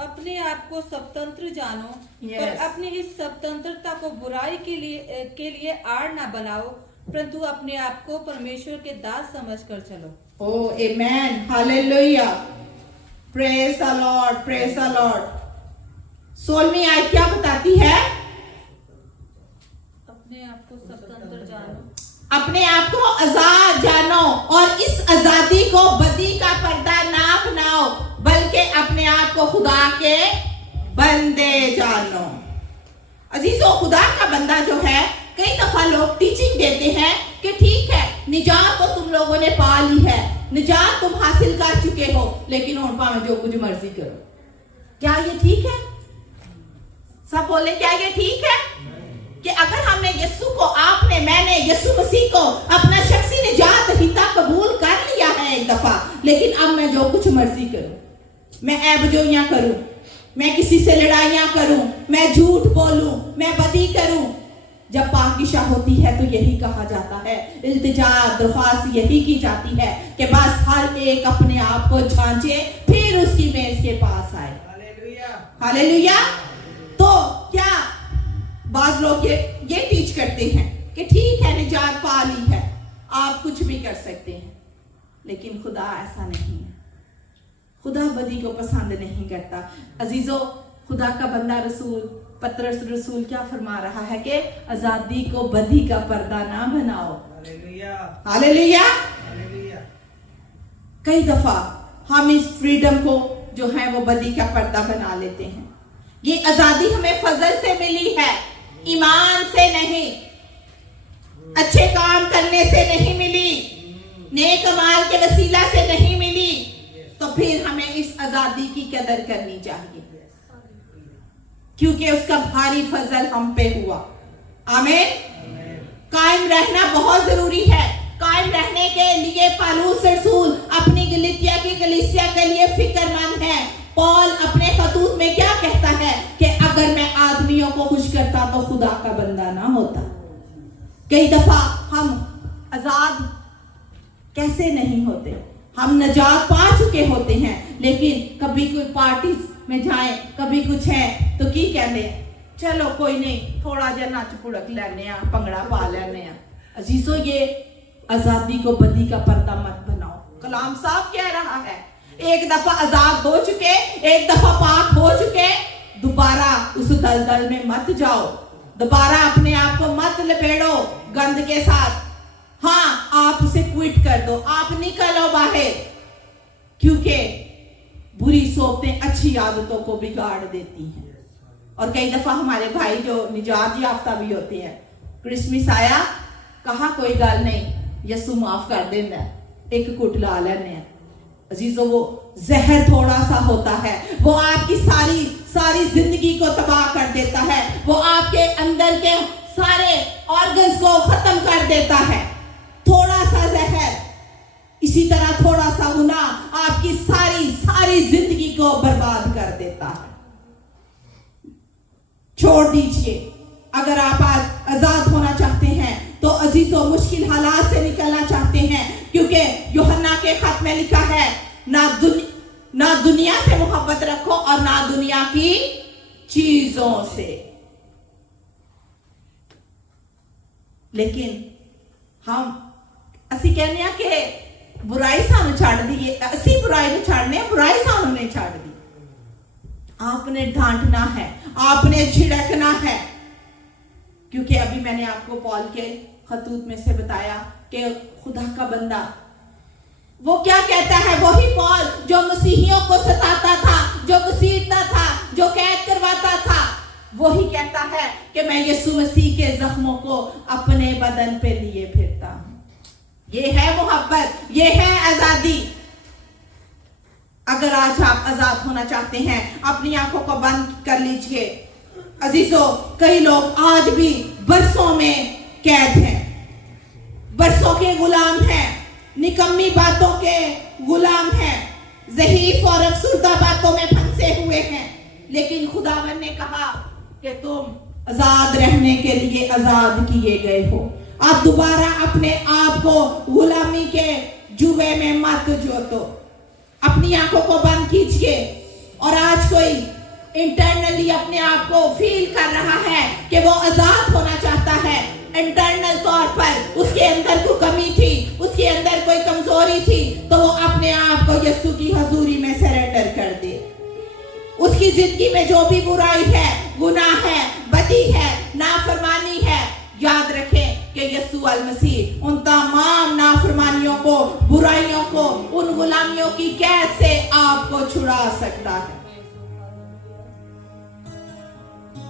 अपने आप को स्वतंत्र जानो, Yes. और अपनी इस स्वतंत्रता को बुराई के लिए आड़ ना बनाओ, परंतु अपने आप को परमेश्वर के दास समझकर चलो। Oh, amen. Hallelujah. Praise the Lord. Praise the Lord. 16वीं आयत क्या बताती है? अपने आप को स्वतंत्र जानो, अपने आप को आजाद जानो, और इस आजादी को बदी का पर्दा ना बनाओ, बल्कि अपने आप को खुदा के बंदे जानो। अजीजों, खुदा का बंदा जो है, कई दफा लोग टीचिंग देते हैं कि ठीक है, निजात तो तुम लोगों ने पा ली है, निजात तुम हासिल कर चुके हो, लेकिन और पावे जो कुछ मर्जी करो। क्या ये ठीक है? सब बोले, क्या ये ठीक है कि अगर हमने यीशु को, आपने, मैंने यीशु मसीह को अपना शख्सी निजात हिता कबूल कर लिया है एक दफा, लेकिन अब मैं जो कुछ मर्जी करूं, मैं ऐबजोइयां करूं, मैं किसी से लड़ाइयां करूं, मैं झूठ बोलूं, मैं बदी करूं, जब पाकिशा होती है तो यही कहा जाता है, इल्तिजा दरख्वास्त यही की जाती है कि बस हर एक अपने आप को जांचे फिर उसकी मेज के पास आए। हालेलुया। तो क्या बाज लोग ये टीच करते हैं कि ठीक है निजात पा ली है, आप कुछ भी कर सकते हैं, लेकिन खुदा ऐसा नहीं है। खुदा बदी को पसंद नहीं करता। अजीजों, खुदा का बंदा रसूल पतरस रसूल क्या फरमा रहा है कि आजादी को बदी का पर्दा ना बनाओ। हालेलुया। कई दफा हम इस फ्रीडम को जो है वो बदी का पर्दा बना लेते हैं। ये आजादी हमें फजल से मिली है, ईमान से नहीं, अच्छे काम करने से नहीं मिली, नेक अमाल के वसीला से नहीं मिली। तो फिर हमें इस आजादी की कदर करनी चाहिए, क्योंकि उसका भारी फजल हम पे हुआ। आमीन। कायम रहना बहुत जरूरी है। कायम रहने के लिए पौलुस रसूल अपनी गलातिया की कलीसिया के लिए फिक्रमंद है। पौल अपने खतूत में क्या कहता है कि अगर मैं आदमियों को खुश करता तो खुदा का बंदा ना होता। कई दफा हम आजाद कैसे नहीं होते, हम नजात पा चुके होते हैं, लेकिन कभी कोई पार्टी में जाए, कभी कुछ है तो की कहते हैं, चलो कोई नहीं, थोड़ा जा नच पुड़क लेने, भंगड़ा पा लेने। अजीजों, ये आजादी को बदी का पर्दा मत बनाओ। कलाम साफ कह रहा है, एक दफा आजाद हो चुके, एक दफा पाक हो चुके, दोबारा उस दलदल में मत जाओ, दोबारा अपने आप को मत लपेड़ो गंद के साथ। हाँ, आप उसे क्विट कर दो, आप निकलो बाहर, क्योंकि बुरी सोबतें अच्छी आदतों को बिगाड़ देती हैं। और कई दफा हमारे भाई जो निजात याफ्ता भी होते हैं, क्रिसमस आया, कहा कोई गल नहीं, यसु माफ कर देना, एक कुट ला लेने। अजीजों, वो जहर थोड़ा सा होता है, वो आपकी सारी सारी जिंदगी को तबाह कर देता है, वो आपके अंदर के सारे ऑर्गन्स को खत्म कर देता है। थोड़ा सा जहर, इसी तरह थोड़ा सा गुनाह आपकी सारी सारी जिंदगी को बर्बाद कर देता है। छोड़ दीजिए। अगर आप आज आजाद होना चाहते हैं तो अजीजों, मुश्किल हालात से निकलना चाहते हैं, क्योंकि यूहन्ना के खत में लिखा है, ना दुनिया से मोहब्बत रखो और ना दुनिया की चीजों से। लेकिन हम ਅਸੀਂ कहने कि बुराई सानू छाड़ दी, असी बुराई को छाड़ने, बुराई सानू नहीं छाड़ दी। आपने डांटना है, आपने झिड़कना है, क्योंकि अभी मैंने आपको पौल के खतूत में से बताया कि खुदा का बंदा वो क्या कहता है, वही पौल जो मसीहियों को सताता था, जो घसीटता था, जो कैद करवाता था, वही कहता है कि मैं यीशु मसीह के जख्मों को अपने बदन पे लिए फिरता हूं। ये है मोहब्बत, ये है आजादी। अगर आज आप आजाद होना चाहते हैं, अपनी आंखों को बंद कर लीजिए। अजीजों, कई लोग आज भी बरसों में कैद हैं, बरसों के गुलाम हैं, निकम्मी बातों के गुलाम हैं, ज़हीफ और अफसुर्दा बातों में फंसे हुए हैं। लेकिन खुदावन ने कहा कि तुम आजाद रहने के लिए आजाद किए गए हो। आप दोबारा अपने आप को गुलामी के जुए में मत जोतो। अपनी आंखों को बंद कीजिए। और आज कोई इंटरनली अपने आप को फील कर रहा है कि वो आजाद होना चाहता है, इंटरनल तौर पर उसके अंदर कोई कमी थी, उसके अंदर कोई कमजोरी थी, तो वो अपने आप को यीशु की हजूरी में सरेंडर कर दे। उसकी जिंदगी में जो भी बुराई है, गुनाह है, बदी है, नाफरमानी है, याद रखें कि यीशु अल मसीह उन तमाम नाफरमानियों को, बुराइयों को, उन गुलामियों की कैद से आपको छुड़ा सकता है।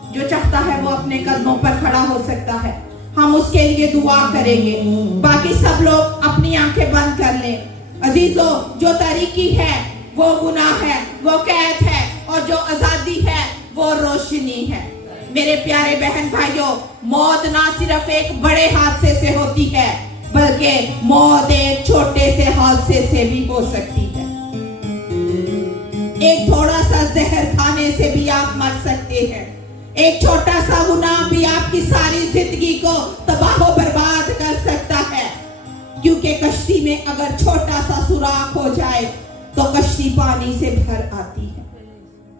जो चाहता है वो अपने कदमों पर खड़ा हो सकता है। हम उसके लिए दुआ करेंगे। बाकी सब लोग अपनी आंखें बंद कर लें। अजीजों, जो तारीकी है वो गुनाह है, वो कैद है, और जो आजादी है वो रोशनी है। मेरे प्यारे बहन भाइयों, मौत ना सिर्फ एक बड़े हादसे से होती है, बल्कि मौत एक छोटे से हादसे से भी हो सकती है। एक थोड़ा सा जहर खाने से भी आप मर सकते हैं। एक छोटा सा गुनाह भी आपकी सारी जिंदगी को तबाह बर्बाद कर सकता है। क्योंकि कश्ती में अगर छोटा सा सुराख हो जाए तो कश्ती पानी से भर आती है,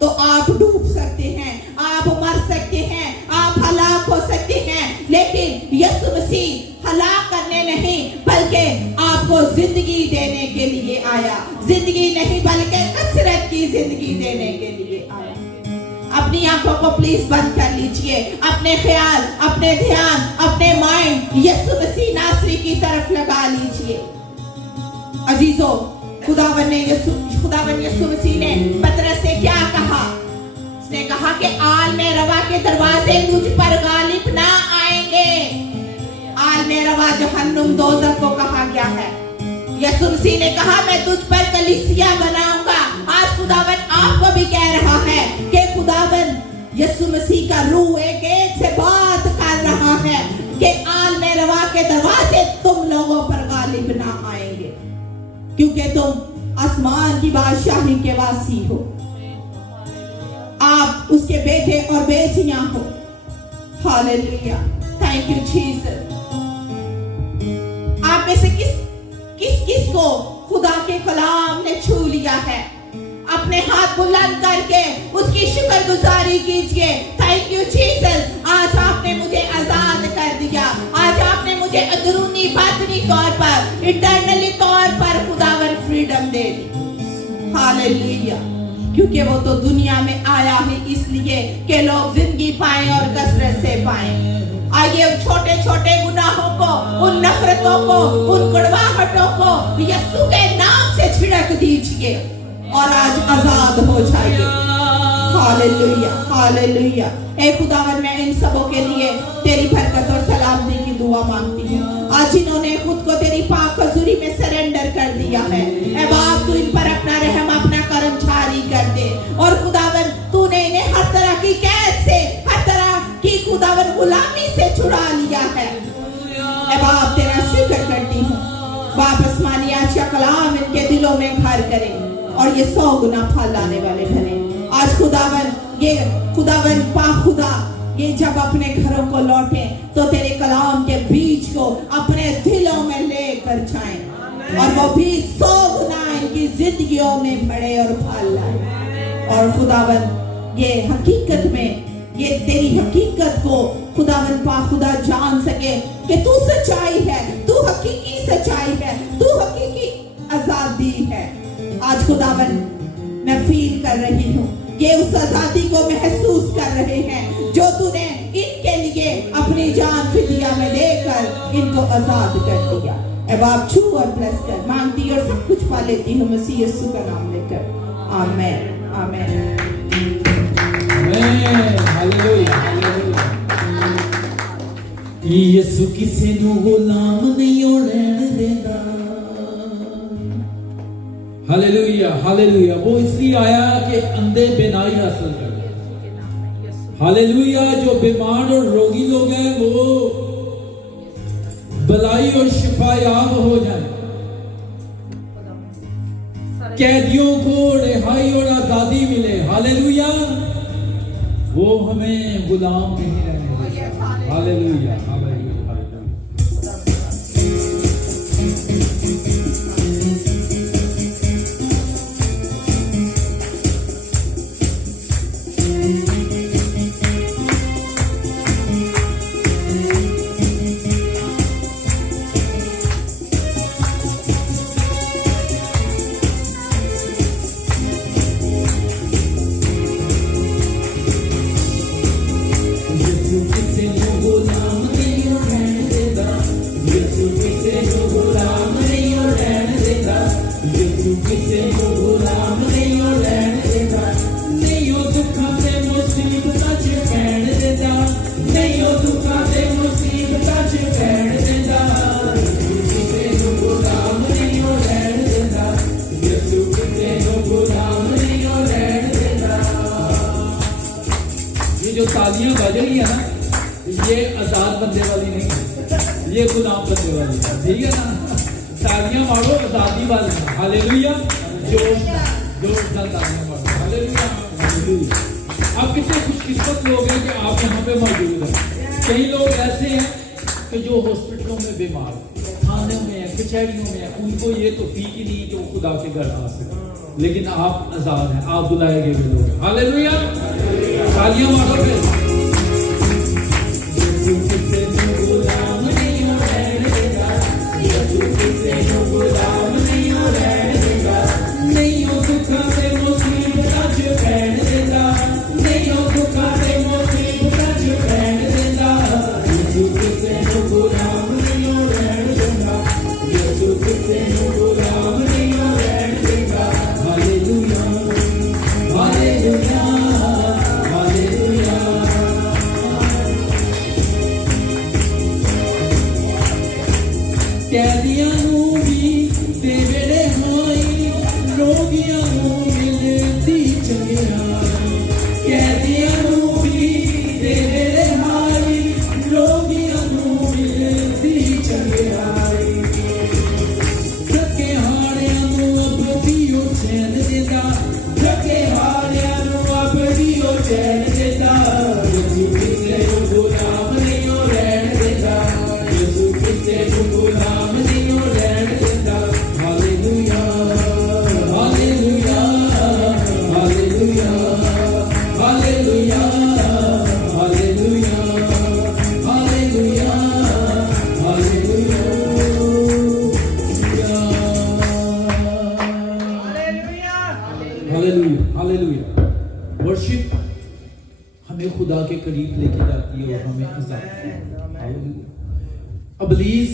तो आप डूब सकते हैं, आप मर सकते हैं, आप हलाक हो सकते हैं। लेकिन यीशु मसीह हलाक करने नहीं बल्कि आपको जिंदगी देने के लिए आया। जिंदगी नहीं बल्कि कसरत की जिंदगी देने के लिए आया। अपनी आंखों को प्लीज बंद कर लीजिए, अपने ख्याल, अपने ध्यान, अपने माइंड यीशु मसीह नासरी की तरफ लगा लीजिए। अजीजों, खुदावन यीशु मसीह ने पतरस से क्या कहा? उसने कहा कि आल में रवा के दरवाजे तुझ पर गालिब ना आएंगे। आल में रवा जहन्नुम दोज़ख को कहा गया है। यीशु मसीह ने कहा मैं तुझ पर कलीसिया बनाऊंगा। आज खुदावन आपको भी कह रहा है कि खुदावन यीशु मसीह का रूह एक से बात कर रहा है कि आल में रवा के दरवाजे तुम लोगों पर गालिब ना आएंगे, क्योंकि तुम आसमान की बादशाही के वासी हो, आप उसके बेटे और बेटियां हो। Hallelujah, thank you Jesus. आप में से किस को खुदा के कलाम ने छू लिया है? अपने हाथ बुलंद करके उसकी शुक्रगुजारी कीजिए। थैंक यू जीसस, आज आपने मुझे आजाद कर दिया। आज आपने मुझे अंदरूनी बातनी तौर पर, इंटरनली तौर पर खुदावन फ्रीडम दे दी। हालेलुया, क्योंकि वो तो दुनिया में आया है इसलिए कि लोग जिंदगी पाएं और कसरत से पाएं। आइए उन छोटे छोटे गुनाहों को, उन नफरतों को, उन कड़वाहटों को यीशु के नाम से छिड़क दीजिए और आज आजाद हो जाइए। Hallelujah, hallelujah. ऐ खुदावन, मैं इन सबों के लिए तेरी बरकत और सलामती की दुआ मांगती हूँ। आज इन्होंने खुद को तेरी पाक हज़ूरी में सरेंडर कर दिया है, ऐ बाप तू इन पर अपना रहम, अपना करम जारी कर दे। और खुदावन तूने इन्हें हर तरह की कैद से, हर तरह की खुदावन गुलामी से छुड़ा लिया है। ऐ बाप तेरा शुक्र करती हूँ। बाप आसमानी आज का कलाम इनके दिलों में घर करे और ये 100 गुना फल लाने वाले बने। आज खुदावन ये खुदावन खुदा ये जब अपने घरों को लौटे तो तेरे कलाम के बीज को अपने दिलों में लेकर जाएं और वो बीज 100 गुना इनकी जिंदगियों में बढ़े और फल लाए। और खुदावन ये हकीकत में, ये तेरी हकीकत को खुदावन खुदा जान सके कि तू सच्चाई है, तू हकीकी सच्चाई है, तू हकीकी आजादी है। आज खुदावन मैं फील कर रही हूँ, ये उस आजादी को महसूस कर रहे हैं जो तूने इनके लिए अपनी जान फिदिया में देकर इनको आजाद कर दिया। अब आप छू और ब्लेस कर मांगती और सब कुछ पा लेती हूँ मसीह यीशु का नाम लेकर। आमेन, आमेन, हालेलुया, हालेलुया। यीशु किसी नू गुलाम नहीं रहने देता। Hallelujah, hallelujah. वो इसलिए आया कि अंधे बिनाई हासिल कर। हालेलुया। जो बीमार और रोगी लोग हैं वो भलाई और शिफा याब हो जाए, कैदियों को रिहाई और आजादी मिले। हालेलुया। वो हमें गुलाम नहीं रहने देता। Hallelujah, hallelujah, hallelujah. जो तालियां बज रही है ना, ये आजाद बंदे वाली नहीं है, ये गुलाम बंदे वाली है। ठीक है ना? तालियां मारो आजादी वाली। हालेलुया। जोश जोश तालियां मारो। Hallelujah, hallelujah. आप कितने खुशकिस्मत लोग हैं कि आप यहाँ पे मौजूद हैं। कई लोग ऐसे हैं कि जो हॉस्पिटलों में बीमार, थाने में है, कचहरियों में है, उनको ये तो फीक ही नहीं कि वो खुदा के घर आ सके, लेकिन आप आजाद हैं, आप बुलाए गए लोग हैं। हालेलुया, तालियां मारो फिर। कैदियां नू भी देवे रिहाई, रोगियां नू मिलती चंगियाई। कैदियां नू भी देवे रिहाई, रोगियां नू मिलती चंगियाई। थके हारियां नू अब दियो चैन देता, थके हारियां नू अब दियो चैन देता। यीशु किसे गुलाम नहीं हो रहने देता, यीशु किसे गुलाम वर्शिप हमें खुदा के करीब लेके जाती है और हमें इब्लीस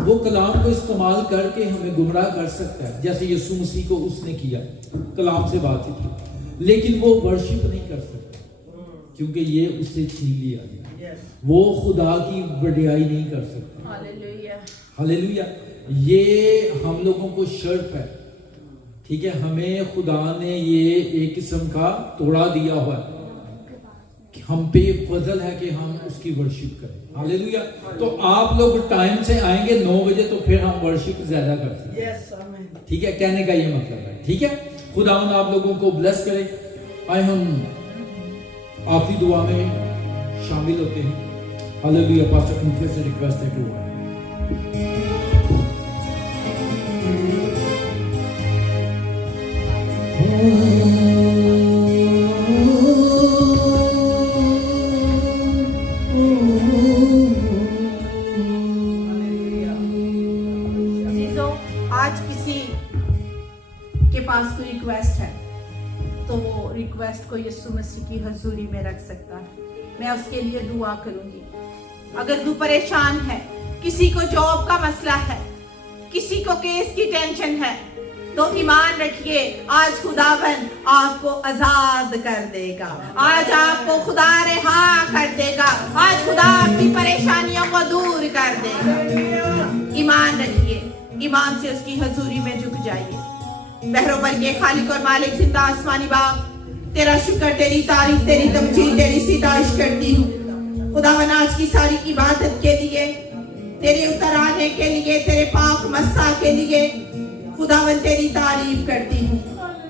वो कलाम को इस्तेमाल करके हमें गुमराह कर सकता है, जैसे यीशु मसीह को उसने किया, कलाम से बातचीत की, लेकिन वो वर्शिप नहीं कर सकता क्योंकि ये उससे छीन लिया गया। वो खुदा की वडियाई नहीं कर सकता। हालेलुया। ये हम लोगों को शर्फ है, ठीक है, हमें खुदा ने ये एक किस्म का तोड़ा दिया हुआ है, हम पे फजल है कि हम उसकी वर्शिप करें। हालेलुया। तो आप लोग टाइम से आएंगे 9 बजे तो फिर हम वर्शिप ज्यादा कर सकते, ठीक है, कहने का ये मतलब है, ठीक है। खुदावंद आप लोगों को ब्लेस करे। आए हम आखिरी दुआ में शामिल होते हैं। हालेलुया। पास्टर कुंफे से रिक्वेस्ट है टू आज किसी के पास कोई रिक्वेस्ट है तो वो रिक्वेस्ट को यीशु मसीह की हजूरी में रख सकता है। मैं उसके लिए दुआ करूंगी। अगर तू परेशान है, किसी को जॉब का मसला है, किसी को केस की टेंशन है, तो ईमान रखिए आज खुदावन आपको आजाद कर देगा, आज आपको खुदा रिहा कर देगा, आज खुदा आपकी परेशानियों को दूर कर देगा। ईमान रखिए, ईमान से उसकी हजूरी में झुक जाइए। बहरों पर के खालिक और मालिक जिंदा आसमानी बाप, तेरा शुक्र, तेरी तारीफ, तेरी तमजीद, तेरी सिताइश करती हूँ। खुदावन आज की सारी इबादत के लिए, तेरे उतर आने के लिए, तेरे पाक मस्सा के लिए खुदावन तेरी तारीफ करती हूँ,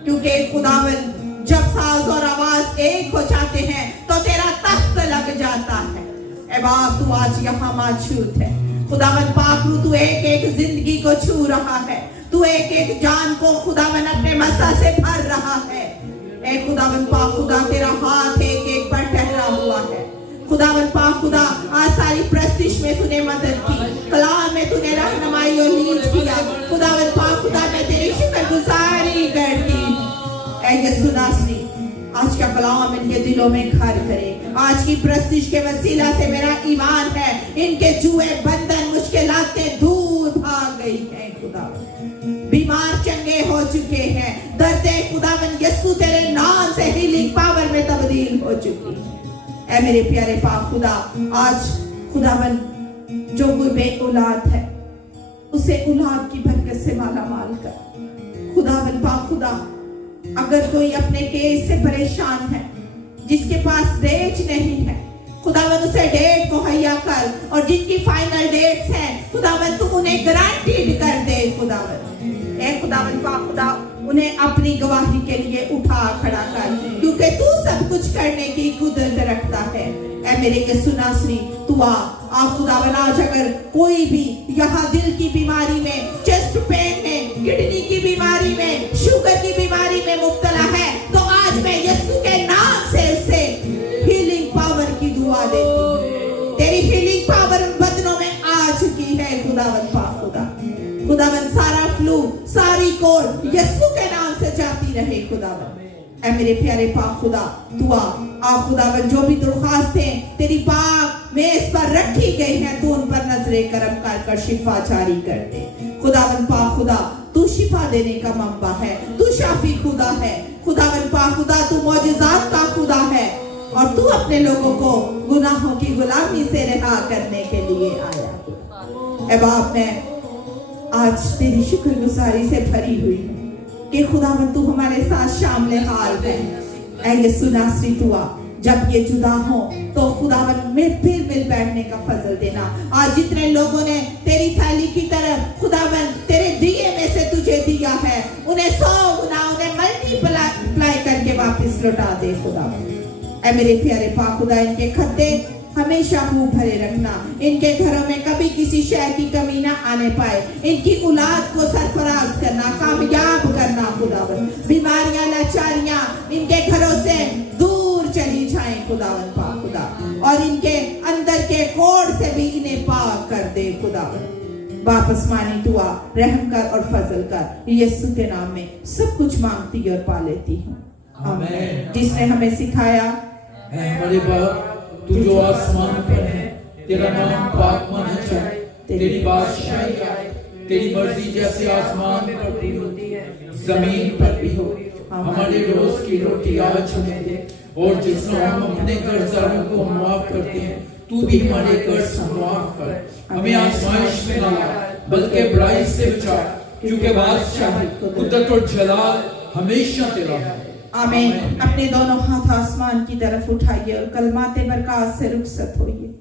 क्योंकि खुदावन जब साज और आवाज एक हो जाते हैं तो तेरा तख्त लग जाता है। ए बाप, तू आज यहाँ मौजूद है। खुदावन पाक रू, तू एक एक जिंदगी को छू रहा है, तू एक एक जान को खुदावन अपने मस्सा से भर रहा है। ए खुदावन पाक खुदा, तेरा हाथ एक एक पर ठहरा हुआ है। खुदावन पाक खुदा, आज सारी प्रस्तिश में तूने मदद की, कलाम में तूने रहनुमाई और लीड किया। खुदावन पाक खुदा, मैं तेरी शुक्रगुजारी करती हूँ। ऐ यीशु नासरी, आज का कलाम इनके दिलों में घर करे। आज की प्रस्तिश के वसीला से मेरा ईमान है इनके जुए बंधन मुश्किलातें दूर भाग गई हैं। खुदा, बीमार चंगे हो चुके हैं, दर्दे खुदावन यीशु तेरे नाम से हीलिंग पावर में तब्दील हो चुकी है। ऐ मेरे प्यारे पाक खुदा, आज खुदावन जो कोई बे औलाद है उसे औलाद की बरकत से माला माल कर। खुदावन पाक खुदा, अगर कोई अपने केस से परेशान है, जिसके पास डेट नहीं है, खुदावन उसे डेट मुहैया कर, और जिनकी फाइनल डेट्स हैं खुदावन तू उन्हें गारंटीड कर दे। खुदावन, ए खुदावन पाक खुदा, उन्हें अपनी गवाही के लिए उठा खड़ा कर, क्योंकि तू सब कुछ करने की कुदरत रखता है। ऐ मेरे यीशु नासरी, तू आ खुदावन। आज अगर कोई भी यहाँ दिल की बीमारी में, चेस्ट पेन में, किडनी की बीमारी में, शुगर की बीमारी में मुब्तला है, तो आज मैं यीशु के नाम से उसे हीलिंग पावर की दुआ देती हूँ। तेरी हीलिंग पावर उन बदनों में आ चुकी है खुदावन पाक खुदा। खुदावन सारा फ्लू, सारी कोल्ड यीशु के नाम से जाती रहे खुदावन। ऐ मेरे प्यारे पाक खुदा, तू आ खुदावन, जो भी दरख्वास्तें तेरी पाक मेज पर रखी गई हैं, तू उन पर नजरे करम कर शिफा जारी कर दे खुदावन पाक खुदा। तू शिफा देने का मंबा है, तू शाफी खुदा है खुदावन पाक खुदा। तू मौजिज़ात का खुदा है और तू अपने लोगों को गुनाहों की गुलामी से रिहा करने के लिए आया। ऐ बाप, मैं आज तेरी शुक्रगुजारी से भरी हुई हूँ कि खुदावन तू हमारे साथ शामिल हाल है। ऐ यीशु नासरी, तू आ, जब ये जुदा हो तो खुदावन में फिर मिल बैठने का फजल देना। आज जितने लोगों ने तेरी थैली की तरफ खुदावन तेरे दिए में से तुझे दिया है, उन्हें 100 गुना, उन्हें मल्टीप्लाई करके वापस लौटा दे खुदावन। ऐ मेरे प्यारे पाक खुदा, इनके खद्दे हमेशा मुंह भरे रखना, इनके घरों में कभी किसी शय की कमी ना आने पाए, इनकी औलाद को सरफराज करना, कामयाब करना खुदावन। बीमारियां, लाचारियां इनके घरों से दूर चली जाएं खुदावन पाक खुदा, और इनके अंदर के कोड़ से भी इन्हें पाक कर दे खुदावन। वापस मानी दुआ, रहम कर और फजल कर, यीशु के नाम में सब कुछ मांगती और पा लेती हूँ, आमीन। जिसने हमें सिखाया है हमारे बाप, तू जो आसमान पर है, तेरा नाम पाक माना जाए, तेरी बादशाही आए, तेरी मर्जी जैसे आसमान पर भी होती है जमीन पर भी हो। हमारे रोज की रोटी आज हमें दे, और जिस तरह हम अपने कर्जदारों को माफ करते हैं, तू भी हमारे कर्ज माफ कर। हमें आजमाइश में ना ला, बल्कि बुराई से बचा, क्योंकि बादशाही, कुदरत और जलाल हमेशा तेरा है। आमीन। अपने दोनों हाथ आसमान की तरफ उठाइए और कलमाते बरकत से रुखसत होइए।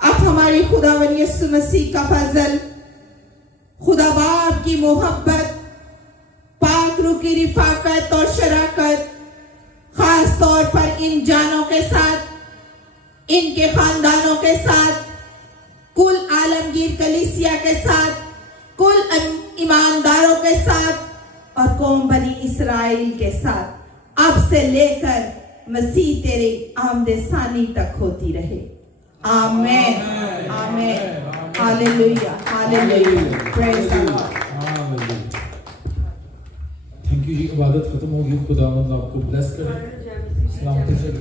अब हमारी खुदावन यीशु मसीह का फजल, खुदा बाप की मोहब्बत, पाक रूह की रिफाकत और शराकत, खास तौर पर इन जानों के साथ, इनके खानदानों के साथ, कुल आलमगीर कलीसिया के साथ, कुल ईमानदारों के साथ और कौम बनी इस्राएल के साथ अब से लेकर मसीह तेरे आमदे सानी तक होती रहे। आमीन, आमीन, hallelujah, hallelujah, praise the Lord. Thank you जी, इबादत खत्म होगी। खुदावंद आपको ब्लेस करे, सलामती से